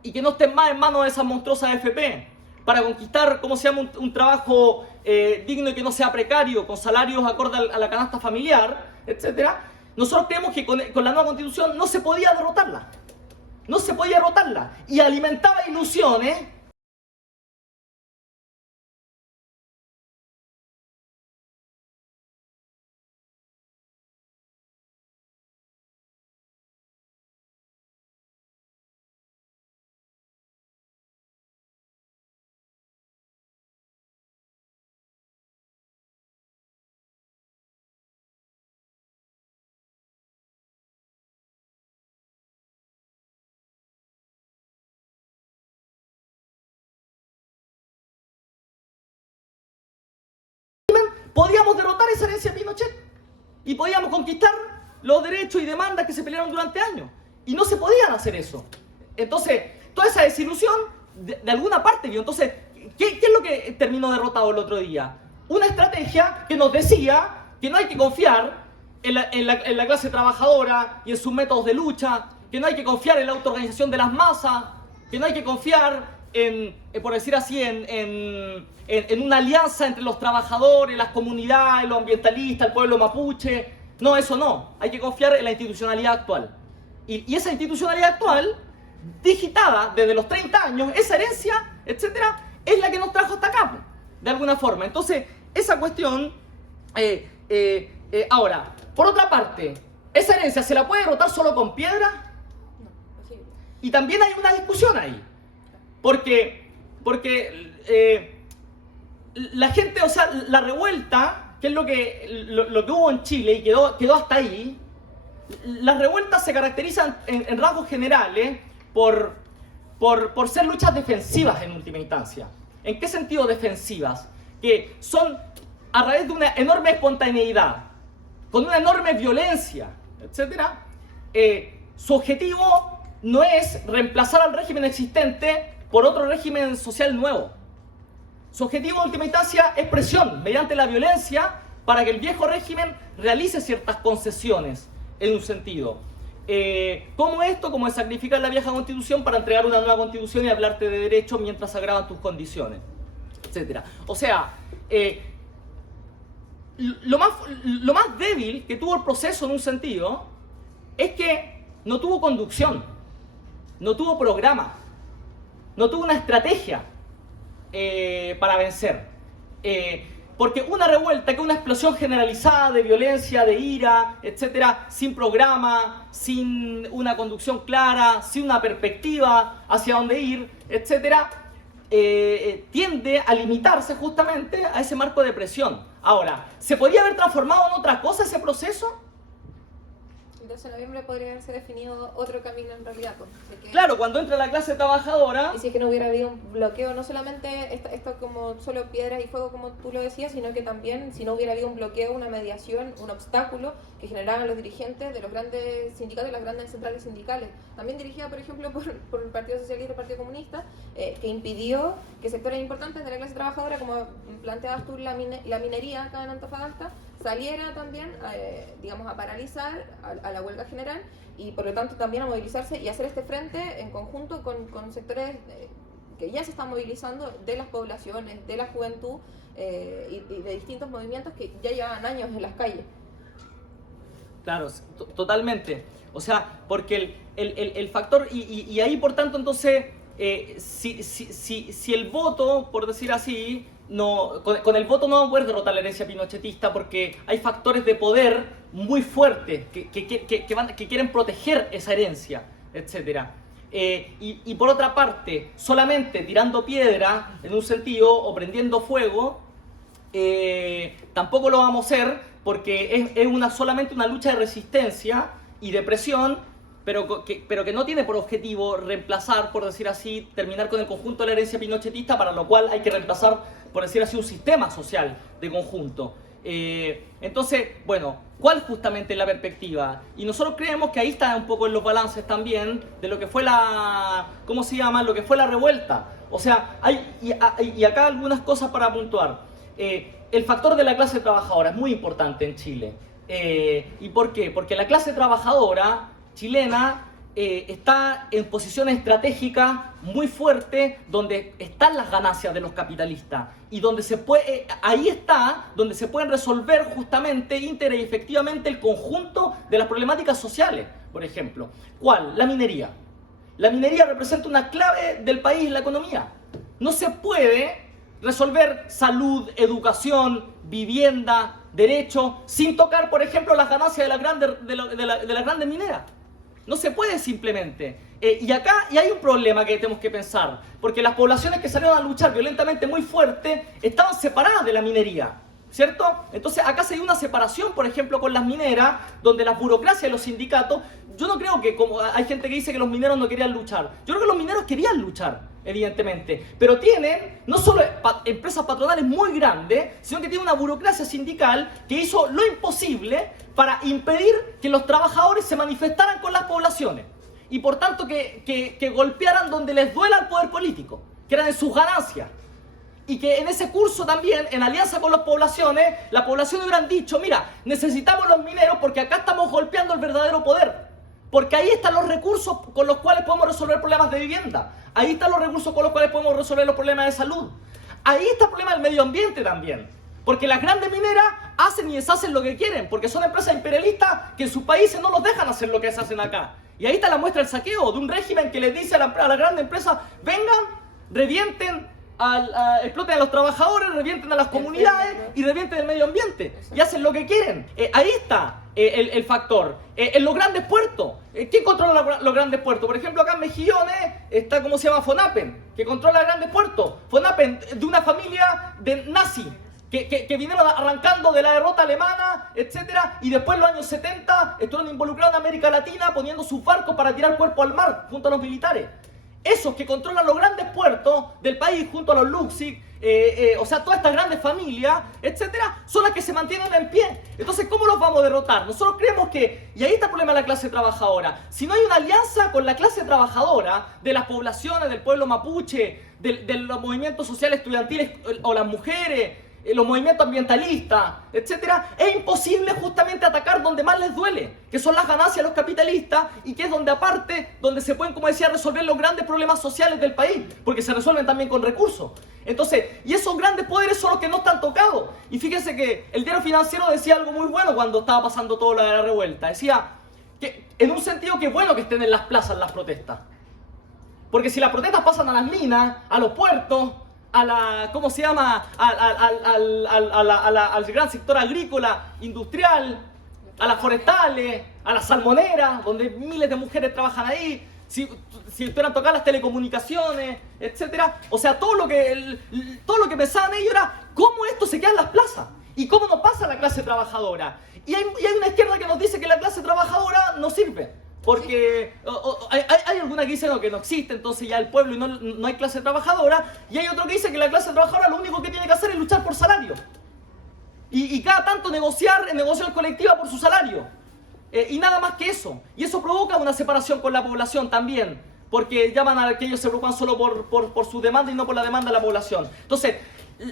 y que no estén más en manos de esas monstruosas AFP, para conquistar, ¿cómo se llama?, un trabajo digno y que no sea precario, con salarios acorde a la canasta familiar, etc. Nosotros creemos que con la nueva constitución no se podía derrotarla. No se podía derrotarla y alimentaba ilusiones. Podíamos derrotar esa herencia de Pinochet y podíamos conquistar los derechos y demandas que se pelearon durante años. Y no se podían hacer eso. Entonces, toda esa desilusión de alguna parte vio. Entonces, ¿qué es lo que terminó derrotado el otro día? Una estrategia que nos decía que no hay que confiar en la clase trabajadora y en sus métodos de lucha, que no hay que confiar en la autoorganización de las masas, que no hay que confiar por decir así, en una alianza entre los trabajadores, las comunidades, los ambientalistas, el pueblo mapuche. No, eso no. Hay que confiar en la institucionalidad actual. Y esa institucionalidad actual, digitada desde los 30 años, esa herencia, etcétera, es la que nos trajo hasta acá, de alguna forma. Entonces, esa cuestión... ahora, por otra parte, ¿esa herencia se la puede derrotar solo con piedra? No, sí. Y también hay una discusión ahí. Porque la gente, o sea, la revuelta, que es lo que hubo en Chile y quedó hasta ahí, las revueltas se caracterizan en rasgos generales por ser luchas defensivas en última instancia. ¿En qué sentido defensivas? Que son a través de una enorme espontaneidad, con una enorme violencia, etc. Su objetivo no es reemplazar al régimen existente por otro régimen social nuevo. Su objetivo en última instancia es presión mediante la violencia para que el viejo régimen realice ciertas concesiones en un sentido. ¿Cómo esto? Como es sacrificar la vieja constitución para entregar una nueva constitución y hablarte de derechos mientras agravan tus condiciones, etcétera. O sea, lo más débil que tuvo el proceso en un sentido es que no tuvo conducción, no tuvo programa, no tuvo una estrategia para vencer. Porque una revuelta, que una explosión generalizada de violencia, de ira, etcétera, sin programa, sin una conducción clara, sin una perspectiva hacia dónde ir, etcétera, tiende a limitarse justamente a ese marco de presión. Ahora, ¿se podría haber transformado en otra cosa ese proceso? El 12 de noviembre podría haberse definido otro camino en realidad. Pues, claro, cuando entra la clase trabajadora... Y si es que no hubiera habido un bloqueo, no solamente esto como solo piedras y fuego como tú lo decías, sino que también si no hubiera habido un bloqueo, una mediación, un obstáculo que generaban los dirigentes de los grandes sindicatos y las grandes centrales sindicales. También dirigida, por ejemplo, por el Partido Socialista y el Partido Comunista, que impidió que sectores importantes de la clase trabajadora, como planteabas tú, la minería acá en Antofagasta, saliera también, digamos, a paralizar a la huelga general y por lo tanto también a movilizarse y hacer este frente en conjunto con sectores que ya se están movilizando de las poblaciones, de la juventud y de distintos movimientos que ya llevan años en las calles. Claro, totalmente. O sea, porque el factor, y ahí por tanto entonces, si el voto, por decir así, no, con el voto no vamos a poder derrotar la herencia pinochetista porque hay factores de poder muy fuertes que quieren proteger esa herencia, etc. Y por otra parte, solamente tirando piedra en un sentido o prendiendo fuego, tampoco lo vamos a hacer porque es solamente una lucha de resistencia y de presión, pero que no tiene por objetivo reemplazar, por decir así, terminar con el conjunto de la herencia pinochetista, para lo cual hay que reemplazar, por decir así, un sistema social de conjunto. Entonces, bueno, ¿cuál justamente es la perspectiva? Y nosotros creemos que ahí está un poco en los balances también de lo que fue ¿cómo se llama? Lo que fue la revuelta. O sea, y acá algunas cosas para puntuar. El factor de la clase trabajadora es muy importante en Chile. ¿Y por qué? Porque la clase trabajadora chilena está en posiciones estratégicas muy fuertes donde están las ganancias de los capitalistas y donde ahí está donde se pueden resolver justamente íntegra y efectivamente el conjunto de las problemáticas sociales. Por ejemplo, ¿cuál? La minería. La minería representa una clave del país en la economía. No se puede resolver salud, educación, vivienda, derecho, sin tocar, por ejemplo, las ganancias de las grandes mineras. No se puede simplemente. Y hay un problema que tenemos que pensar, porque las poblaciones que salieron a luchar violentamente muy fuerte estaban separadas de la minería, ¿cierto? Entonces acá se dio una separación, por ejemplo, con las mineras, donde las burocracias de los sindicatos, yo no creo que, como hay gente que dice que los mineros no querían luchar, yo creo que los mineros querían luchar, evidentemente, pero tienen no solo empresas patronales muy grandes, sino que tienen una burocracia sindical que hizo lo imposible para impedir que los trabajadores se manifestaran con las poblaciones y por tanto que golpearan donde les duela al poder político, que eran en sus ganancias. Y que en ese curso también, en alianza con las poblaciones hubieran dicho, mira, necesitamos los mineros porque acá estamos golpeando el verdadero poder. Porque ahí están los recursos con los cuales podemos resolver problemas de vivienda. Ahí están los recursos con los cuales podemos resolver los problemas de salud. Ahí está el problema del medio ambiente también. Porque las grandes mineras hacen y deshacen lo que quieren, porque son empresas imperialistas que en sus países no los dejan hacer lo que se hacen acá. Y ahí está la muestra del saqueo de un régimen que les dice a la gran empresa, vengan, revienten, exploten a los trabajadores, revienten a las comunidades y revienten el medio ambiente. Y hacen lo que quieren. Ahí está el factor. En los grandes puertos. ¿Quién controla los grandes puertos? Por ejemplo, acá en Mejillones está, ¿cómo se llama? FONAPEN, que controla grandes puertos. FONAPEN, de una familia de nazi, que vinieron arrancando de la derrota alemana, etcétera, y después en los años 70 estuvieron involucrados en América Latina poniendo sus barcos para tirar cuerpos al mar junto a los militares. Esos que controlan los grandes puertos del país junto a los Luxic, o sea, todas estas grandes familias, etcétera, son las que se mantienen en pie. Entonces, ¿cómo los vamos a derrotar? Nosotros creemos que, y ahí está el problema de la clase trabajadora, si no hay una alianza con la clase trabajadora de las poblaciones, del pueblo mapuche, de los movimientos sociales estudiantiles o las mujeres, los movimientos ambientalistas, etcétera, es imposible justamente atacar donde más les duele, que son las ganancias de los capitalistas y que es donde aparte, donde se pueden, como decía, resolver los grandes problemas sociales del país, porque se resuelven también con recursos. Entonces, y esos grandes poderes son los que no están tocados. Y fíjense que el Diario Financiero decía algo muy bueno cuando estaba pasando todo lo de la revuelta. Decía que, en un sentido, que es bueno que estén en las plazas las protestas. Porque si las protestas pasan a las minas, a los puertos, a la, ¿cómo se llama? Al gran sector agrícola, industrial, a las forestales, a las salmoneras, donde miles de mujeres trabajan ahí, si estuvieran tocar las telecomunicaciones, etcétera. O sea, todo lo que pensaban ellos era cómo esto se queda en las plazas y cómo nos pasa a la clase trabajadora. Y hay una izquierda que nos dice que la clase trabajadora no sirve. Porque hay alguna que dice no, que no existe, entonces ya el pueblo y no hay clase trabajadora, y hay otro que dice que la clase trabajadora lo único que tiene que hacer es luchar por salario. Y cada tanto negociar colectiva por su salario. Y nada más que eso. Y eso provoca una separación con la población también, porque llaman a que ellos se preocupan solo por su demanda y no por la demanda de la población. Entonces,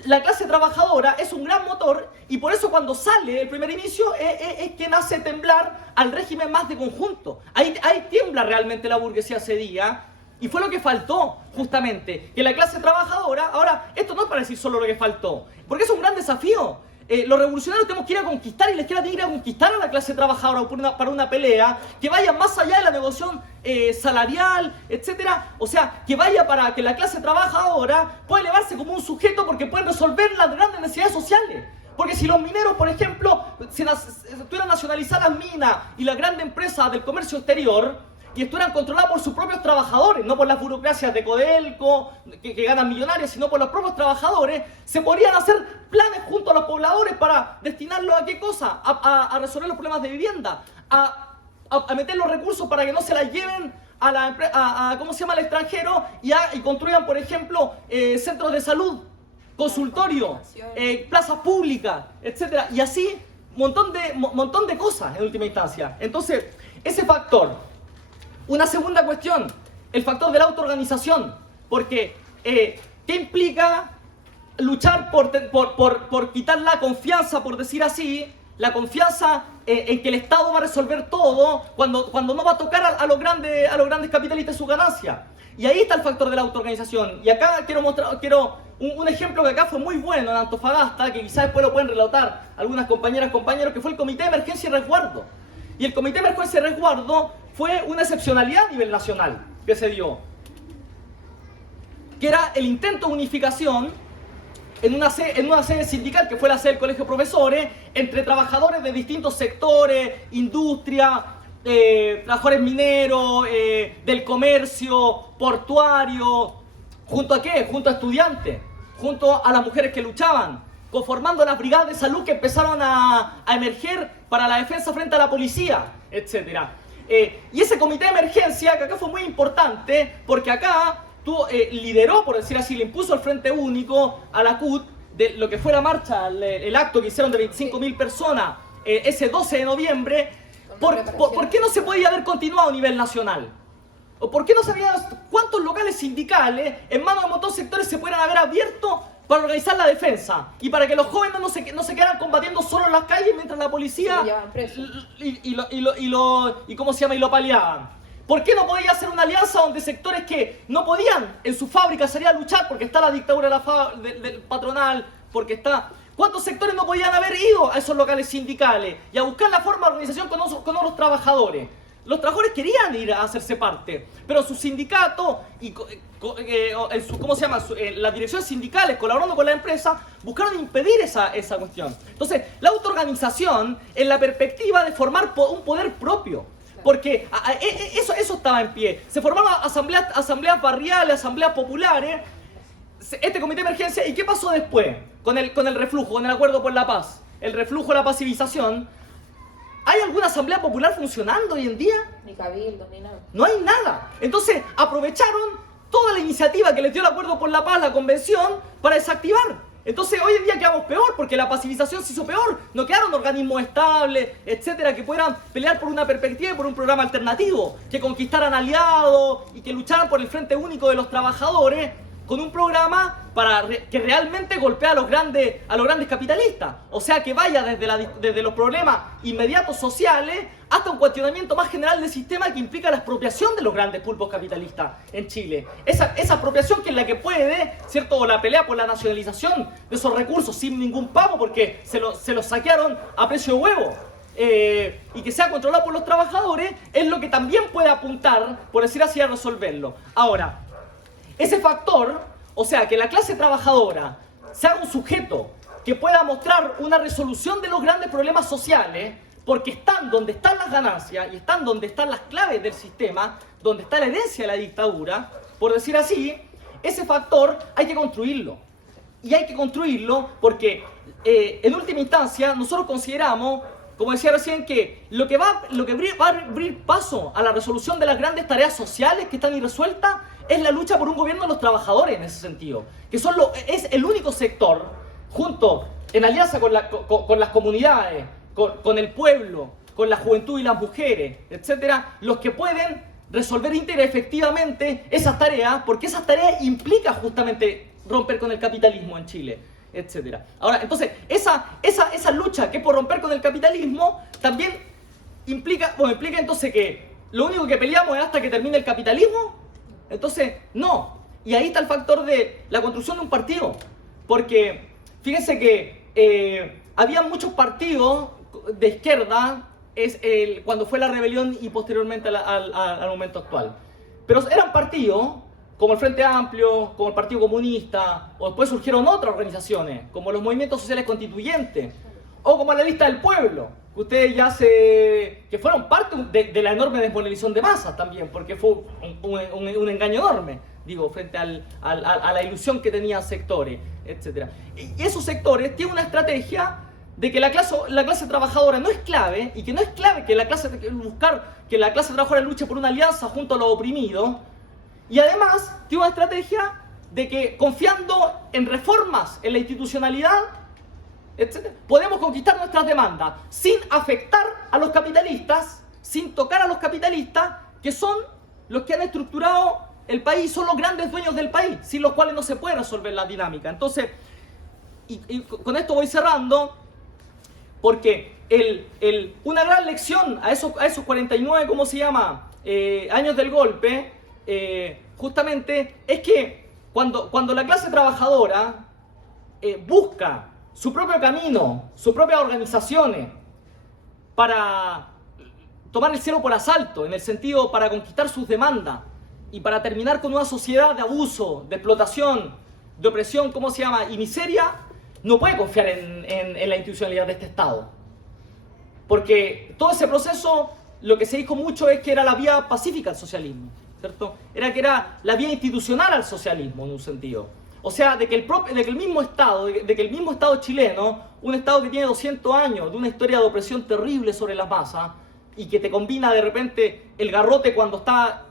la clase trabajadora es un gran motor y por eso cuando sale el primer inicio es que hace temblar al régimen más de conjunto. Ahí tiembla realmente la burguesía ese día y fue lo que faltó justamente, que la clase trabajadora, ahora esto no es para decir solo lo que faltó, porque es un gran desafío. Los revolucionarios tenemos que ir a conquistar y la izquierda tiene que ir a conquistar a la clase trabajadora para una pelea que vaya más allá de la negociación salarial, etcétera. O sea, que vaya para que la clase trabajadora pueda elevarse como un sujeto porque puede resolver las grandes necesidades sociales. Porque si los mineros, por ejemplo, estuvieran nacionalizadas las minas y las grandes empresas del comercio exterior y estuvieran controladas por sus propios trabajadores, no por las burocracias de Codelco, que ganan millonarios, sino por los propios trabajadores, se podrían hacer planes junto a los pobladores para destinarlos a qué cosa, a resolver los problemas de vivienda, a meter los recursos para que no se las lleven ¿cómo se llama?, al extranjero y construyan, por ejemplo, centros de salud, consultorios, plazas públicas, etcétera, y así montón de cosas en última instancia. Entonces, ese factor. Una segunda cuestión, el factor de la autoorganización, porque ¿qué implica luchar por quitar la confianza, por decir así, la confianza en que el Estado va a resolver todo cuando no va a tocar a los grandes capitalistas su ganancia? Y ahí está el factor de la autoorganización. Y acá quiero mostrar un ejemplo que acá fue muy bueno en Antofagasta, que quizás después lo pueden relatar algunas compañeras, compañeros, que fue el Comité de Emergencia y Resguardo. Y el Comité de Emergencia y Resguardo fue una excepcionalidad a nivel nacional que se dio, que era el intento de unificación en una sede sindical, que fue la sede del Colegio de Profesores, entre trabajadores de distintos sectores, industria, trabajadores mineros, del comercio, portuario, ¿junto a qué? Junto a estudiantes, junto a las mujeres que luchaban, conformando las brigadas de salud que empezaron a emerger para la defensa frente a la policía, etc. Y ese comité de emergencia, que acá fue muy importante, porque acá lideró, por decir así, le impuso al Frente Único, a la CUT, de lo que fue la marcha, el acto que hicieron de 25.000 personas ese 12 de noviembre. ¿Por qué no se podía haber continuado a nivel nacional? ¿O por qué no sabía cuántos locales sindicales en manos de un montón de sectores se pudieran haber abierto para organizar la defensa? Y para que los jóvenes no se quedaran combatiendo solo en las calles mientras la policía ¿cómo se llama? Y lo paliaban. ¿Por qué no podía hacer una alianza donde sectores que no podían en sus fábricas salir a luchar porque está la dictadura del patronal, porque está... ¿Cuántos sectores no podían haber ido a esos locales sindicales y a buscar la forma de organización con otros trabajadores? Los trabajadores querían ir a hacerse parte, pero su sindicato y las direcciones sindicales colaborando con la empresa buscaron impedir esa cuestión. Entonces, la autoorganización en la perspectiva de formar un poder propio, porque eso estaba en pie. Se formaron asambleas barriales, asambleas populares, este comité de emergencia. ¿Y qué pasó después con el reflujo, con el acuerdo por la paz? El reflujo, la pacificación. ¿Hay alguna asamblea popular funcionando hoy en día? Ni cabildo, ni nada. No hay nada. Entonces aprovecharon toda la iniciativa que les dio el Acuerdo por la Paz, la Convención, para desactivar. Entonces hoy en día quedamos peor, porque la pacificación se hizo peor. No quedaron organismos estables, etcétera, que puedan pelear por una perspectiva y por un programa alternativo, que conquistaran aliados y que lucharan por el Frente Único de los Trabajadores con un programa que realmente golpea a los grandes capitalistas. O sea, que vaya desde los problemas inmediatos sociales hasta un cuestionamiento más general del sistema que implica la expropiación de los grandes pulpos capitalistas en Chile. Esa expropiación que es la que puede, ¿cierto? O la pelea por la nacionalización de esos recursos sin ningún pago porque se los saquearon a precio de huevo. Y que sea controlado por los trabajadores, es lo que también puede apuntar, por decir así, a resolverlo. Ahora, ese factor, o sea, que la clase trabajadora sea un sujeto que pueda mostrar una resolución de los grandes problemas sociales, porque están donde están las ganancias y están donde están las claves del sistema, donde está la herencia de la dictadura, por decir así, ese factor hay que construirlo. Y hay que construirlo porque, en última instancia, nosotros consideramos, como decía recién, que lo que va a abrir paso a la resolución de las grandes tareas sociales que están irresueltas es la lucha por un gobierno de los trabajadores en ese sentido, que es el único sector, junto, en alianza con las comunidades, con el pueblo, con la juventud y las mujeres, etcétera, los que pueden resolver íntegra efectivamente esas tareas, porque esas tareas implican justamente romper con el capitalismo en Chile, etcétera. Ahora, entonces, esa lucha que es por romper con el capitalismo también implica entonces que lo único que peleamos es hasta que termine el capitalismo. Entonces, no. Y ahí está el factor de la construcción de un partido. Porque, fíjense que había muchos partidos de izquierda cuando fue la rebelión y posteriormente al momento actual. Pero eran partidos como el Frente Amplio, como el Partido Comunista, o después surgieron otras organizaciones, como los movimientos sociales constituyentes, o como la Lista del Pueblo, que ustedes que fueron parte de la enorme desmovilización de masas también, porque fue un engaño enorme, digo, frente a la ilusión que tenían sectores, etc. Y esos sectores tienen una estrategia de que la clase trabajadora no es clave, y que no es clave buscar que la clase trabajadora luche por una alianza junto a los oprimidos, y además tiene una estrategia de que confiando en reformas en la institucionalidad, etc., podemos conquistar nuestras demandas sin afectar a los capitalistas, sin tocar a los capitalistas, que son los que han estructurado el país, son los grandes dueños del país, sin los cuales no se puede resolver la dinámica. Entonces, y con esto voy cerrando, porque una gran lección a esos 49, ¿cómo se llama?, años del golpe, justamente es que cuando la clase trabajadora busca su propio camino, sus propias organizaciones para tomar el cielo por asalto, en el sentido para conquistar sus demandas y para terminar con una sociedad de abuso, de explotación, de opresión, ¿cómo se llama?, y miseria, no puede confiar en la institucionalidad de este Estado. Porque todo ese proceso, lo que se dijo mucho es que era la vía pacífica al socialismo, ¿cierto? Era la vía institucional al socialismo, en un sentido. O sea, de que el mismo Estado chileno, un Estado que tiene 200 años, de una historia de opresión terrible sobre las masas, y que te combina de repente el garrote cuando está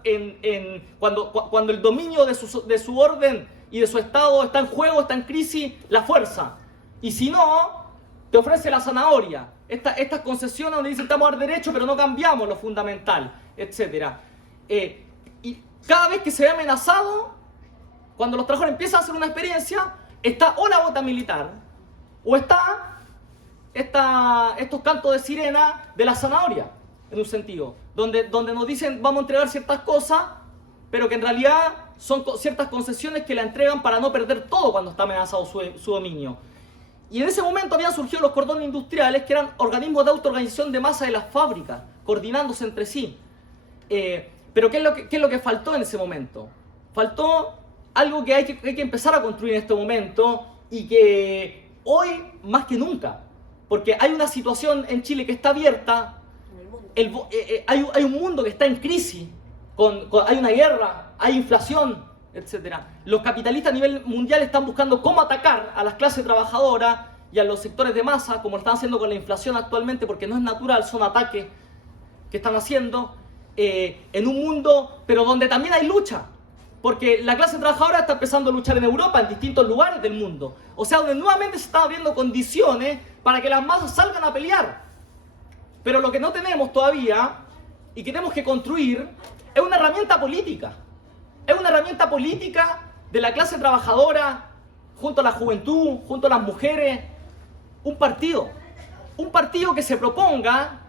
cuando el dominio de su orden y de su Estado está en juego, está en crisis, la fuerza. Y si no, te ofrece la zanahoria. Estas concesiones donde dicen estamos a dar derecho, pero no cambiamos lo fundamental, etc. Y cada vez que se ve amenazado, cuando los trabajadores empiezan a hacer una experiencia, está o la bota militar, o está estos cantos de sirena de la zanahoria, en un sentido, donde nos dicen vamos a entregar ciertas cosas, pero que en realidad son ciertas concesiones que la entregan para no perder todo cuando está amenazado su dominio. Y en ese momento habían surgido los cordones industriales, que eran organismos de autoorganización de masa de las fábricas, coordinándose entre sí. Pero ¿qué es lo que faltó en ese momento? Faltó algo que hay que empezar a construir en este momento, y que hoy más que nunca, porque hay una situación en Chile que está abierta, hay un mundo que está en crisis, hay una guerra, hay inflación, etc. Los capitalistas a nivel mundial están buscando cómo atacar a las clases trabajadoras y a los sectores de masa, como lo están haciendo con la inflación actualmente, porque no es natural, son ataques que están haciendo en un mundo, pero donde también hay lucha. porque la clase trabajadora está empezando a luchar en Europa, en distintos lugares del mundo. O sea, donde nuevamente se están abriendo condiciones para que las masas salgan a pelear. Pero lo que no tenemos todavía, y que tenemos que construir, es una herramienta política. Es una herramienta política de la clase trabajadora, junto a la juventud, junto a las mujeres. Un partido que se proponga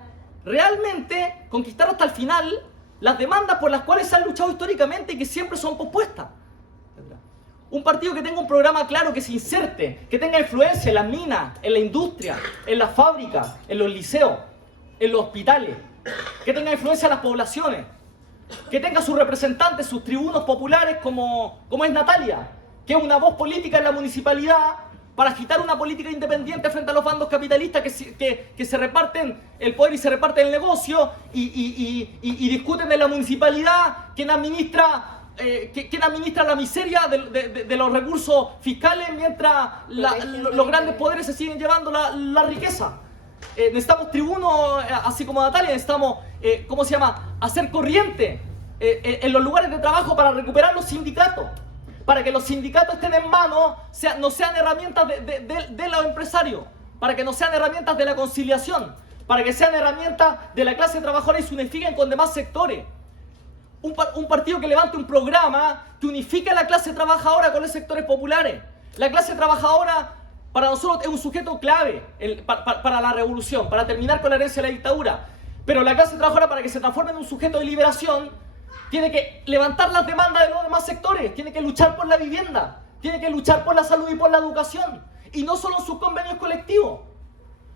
realmente conquistar hasta el final las demandas por las cuales se han luchado históricamente y que siempre son pospuestas. Un partido que tenga un programa claro, que se inserte, que tenga influencia en las minas, en la industria, en las fábricas, en los liceos, en los hospitales, que tenga influencia en las poblaciones, que tenga sus representantes, sus tribunos populares como es Natalia, que es una voz política en la municipalidad para agitar una política independiente frente a los bandos capitalistas que se reparten el poder y se reparten el negocio y discuten en la municipalidad quién administra la miseria de los recursos fiscales mientras los grandes poderes se siguen llevando la riqueza. Necesitamos tribunos, así como Natalia, necesitamos, hacer corriente en los lugares de trabajo para recuperar los sindicatos. Para que los sindicatos estén en manos, no sean herramientas de los empresarios, para que no sean herramientas de la conciliación, para que sean herramientas de la clase trabajadora y se unifiquen con demás sectores. Un partido que levante un programa que unifique a la clase trabajadora con los sectores populares. La clase trabajadora para nosotros es un sujeto clave para la revolución, para terminar con la herencia de la dictadura. Pero la clase trabajadora, para que se transforme en un sujeto de liberación, tiene que levantar las demandas de los demás sectores, tiene que luchar por la vivienda, tiene que luchar por la salud y por la educación, y no solo en sus convenios colectivos,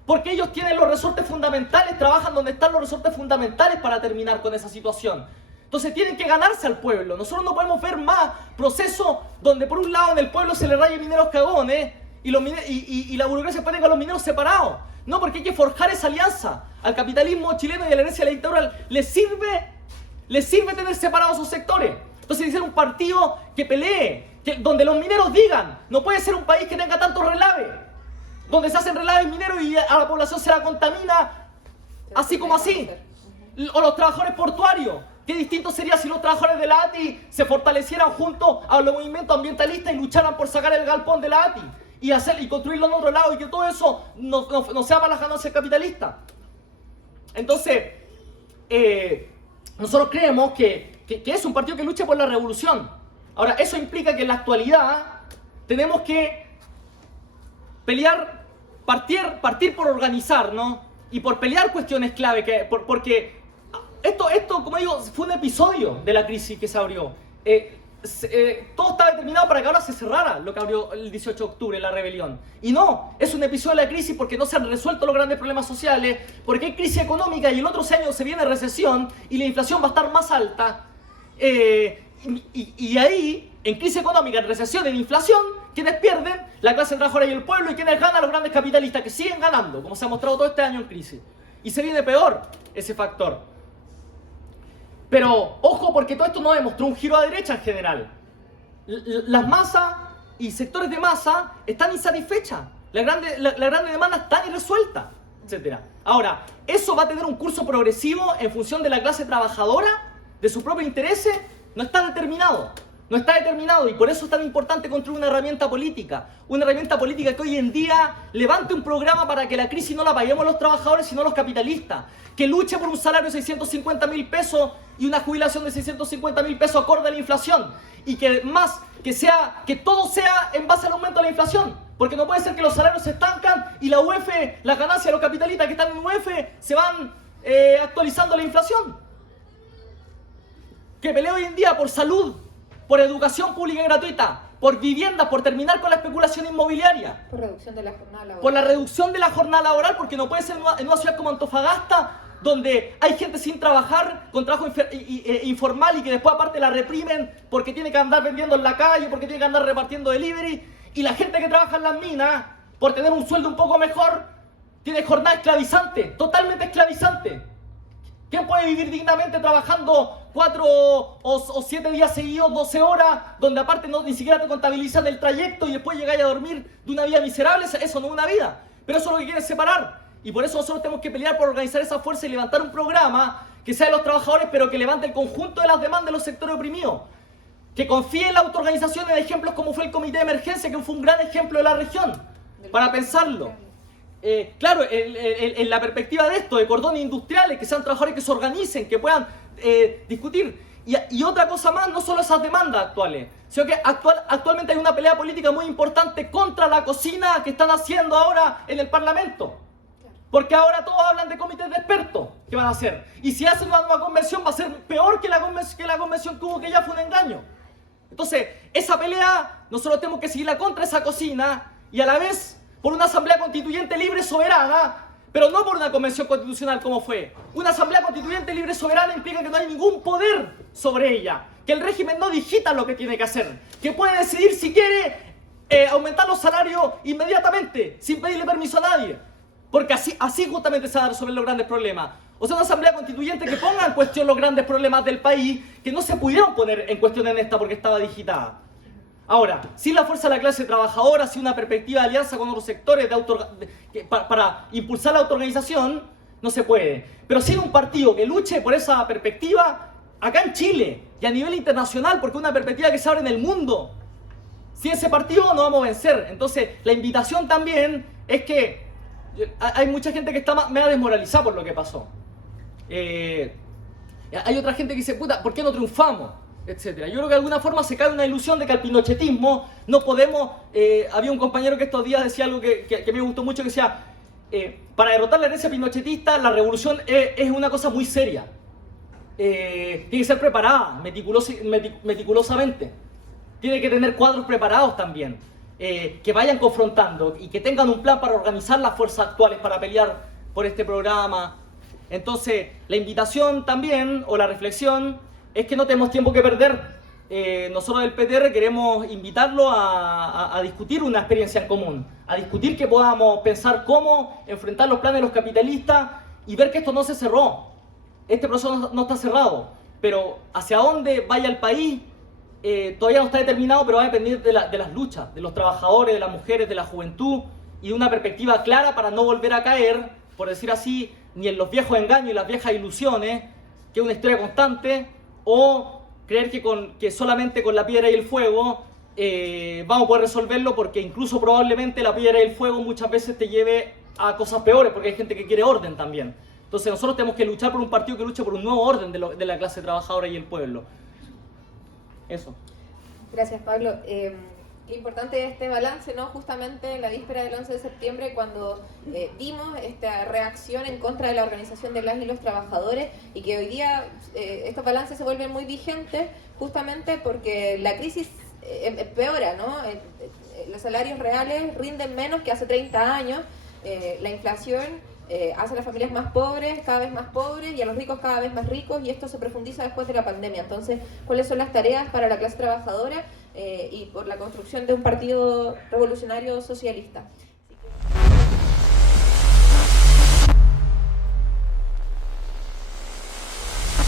porque ellos tienen los resortes fundamentales, trabajan donde están los resortes fundamentales para terminar con esa situación. Entonces tienen que ganarse al pueblo. Nosotros no podemos ver más procesos donde por un lado en el pueblo se le raye mineros cagones y la burocracia pone con los mineros separados. No, porque hay que forjar esa alianza. Al capitalismo chileno y a la herencia de la dictadura les sirve tener separados esos sectores. Entonces tiene que ser un partido que pelee, donde los mineros digan, no puede ser un país que tenga tantos relaves, donde se hacen relaves mineros y a la población se la contamina así como así. O los trabajadores portuarios. Qué distinto sería si los trabajadores de la ATI se fortalecieran junto a los movimientos ambientalistas y lucharan por sacar el galpón de la ATI y construirlo en otro lado y que todo eso no sea para las ganancias capitalistas. Entonces, nosotros creemos que es un partido que lucha por la revolución. Ahora, eso implica que en la actualidad tenemos que pelear, partir por organizar, ¿no? Y por pelear cuestiones clave, porque esto, como digo, fue un episodio de la crisis que se abrió. Todo estaba determinado para que ahora se cerrara lo que abrió el 18 de octubre, la rebelión. Y no, es un episodio de la crisis porque no se han resuelto los grandes problemas sociales, porque hay crisis económica y el otro año se viene recesión y la inflación va a estar más alta. Y ahí, en crisis económica, en recesión, en inflación, ¿quiénes pierden? La clase trabajadora y el pueblo. ¿Y quiénes ganan? Los grandes capitalistas, que siguen ganando, como se ha mostrado todo este año en crisis. Y se viene peor ese factor. Pero, ojo, porque todo esto no demostró un giro a derecha en general. Las masas y sectores de masa están insatisfechas. La grande demanda está irresuelta, etc. Ahora, eso va a tener un curso progresivo en función de la clase trabajadora, de sus propios intereses, no está determinado. No está determinado y por eso es tan importante construir una herramienta política que hoy en día levante un programa para que la crisis no la paguemos los trabajadores sino los capitalistas, que luche por un salario de 650.000 pesos y una jubilación de 650.000 pesos acorde a la inflación y que todo sea en base al aumento de la inflación, porque no puede ser que los salarios se estancan y la UF, las ganancias de los capitalistas que están en UF se van actualizando a la inflación. Que pelee hoy en día por salud, por educación pública y gratuita, por viviendas, por terminar con la especulación inmobiliaria. Por reducción de la jornada laboral. Por la reducción de la jornada laboral, porque no puede ser en una ciudad como Antofagasta, donde hay gente sin trabajar, con trabajo informal y que después aparte la reprimen porque tiene que andar vendiendo en la calle, porque tiene que andar repartiendo delivery, y la gente que trabaja en las minas, por tener un sueldo un poco mejor, tiene jornada esclavizante, totalmente esclavizante. ¿Quién puede vivir dignamente trabajando 4 o 7 días seguidos, 12 horas, donde aparte ni siquiera te contabilizan el trayecto y después llegáis a dormir de una vida miserable? Eso no es una vida. Pero eso es lo que quieren separar. Y por eso nosotros tenemos que pelear por organizar esa fuerza y levantar un programa que sea de los trabajadores, pero que levante el conjunto de las demandas de los sectores oprimidos. que confíe en la autoorganización en ejemplos como fue el Comité de Emergencia, que fue un gran ejemplo de la región, para pensarlo. Claro, en la perspectiva de esto, de cordones industriales, que sean trabajadores que se organicen, que puedan discutir. Y otra cosa más, no solo esas demandas actuales, sino que actualmente hay una pelea política muy importante contra la cocina que están haciendo ahora en el Parlamento. Porque ahora todos hablan de comités de expertos que van a hacer. Y si hacen una nueva convención va a ser peor que la convención que hubo, que ya fue un engaño. Entonces, esa pelea nosotros tenemos que seguirla contra esa cocina y a la vez por una asamblea constituyente libre y soberana, pero no por una convención constitucional como fue. Una asamblea constituyente libre y soberana implica que no hay ningún poder sobre ella, que el régimen no digita lo que tiene que hacer, que puede decidir si quiere aumentar los salarios inmediatamente, sin pedirle permiso a nadie, porque así justamente se van a resolver los grandes problemas. O sea, una asamblea constituyente que ponga en cuestión los grandes problemas del país, que no se pudieron poner en cuestión en esta porque estaba digitada. Ahora, sin la fuerza de la clase trabajadora, sin una perspectiva de alianza con otros sectores para impulsar la autoorganización, no se puede. Pero sin un partido que luche por esa perspectiva, acá en Chile y a nivel internacional, porque es una perspectiva que se abre en el mundo, sin ese partido no vamos a vencer. Entonces, la invitación también es que hay mucha gente que está medio desmoralizada por lo que pasó. Hay otra gente que dice, puta, ¿por qué no triunfamos? Etcétera. Yo creo que de alguna forma se cae una ilusión de que al pinochetismo no podemos... había un compañero que estos días decía algo que me gustó mucho, que decía, para derrotar la herencia pinochetista, la revolución es una cosa muy seria. Tiene que ser preparada meticulosamente. Tiene que tener cuadros preparados también, que vayan confrontando y que tengan un plan para organizar las fuerzas actuales para pelear por este programa. Entonces, la invitación también, o la reflexión, es que no tenemos tiempo que perder. Nosotros del PTR queremos invitarlo a discutir una experiencia en común, a discutir que podamos pensar cómo enfrentar los planes de los capitalistas y ver que esto no se cerró. Este proceso no está cerrado, pero hacia dónde vaya el país todavía no está determinado, pero va a depender de las luchas, de los trabajadores, de las mujeres, de la juventud y de una perspectiva clara para no volver a caer, por decir así, ni en los viejos engaños y las viejas ilusiones, que es una historia constante, o creer que solamente con la piedra y el fuego vamos a poder resolverlo, porque incluso probablemente la piedra y el fuego muchas veces te lleve a cosas peores, porque hay gente que quiere orden también. Entonces nosotros tenemos que luchar por un partido que luche por un nuevo orden de la clase trabajadora y el pueblo. Eso. Gracias, Pablo. Qué importante este balance, ¿no? Justamente en la víspera del 11 de septiembre, cuando vimos esta reacción en contra de la organización de las y los trabajadores, y que hoy día estos balances se vuelven muy vigentes justamente porque la crisis empeora, ¿no? Los salarios reales rinden menos que hace 30 años, la inflación hace a las familias más pobres, cada vez más pobres, y a los ricos cada vez más ricos, y esto se profundiza después de la pandemia. Entonces, ¿cuáles son las tareas para la clase trabajadora y por la construcción de un partido revolucionario socialista?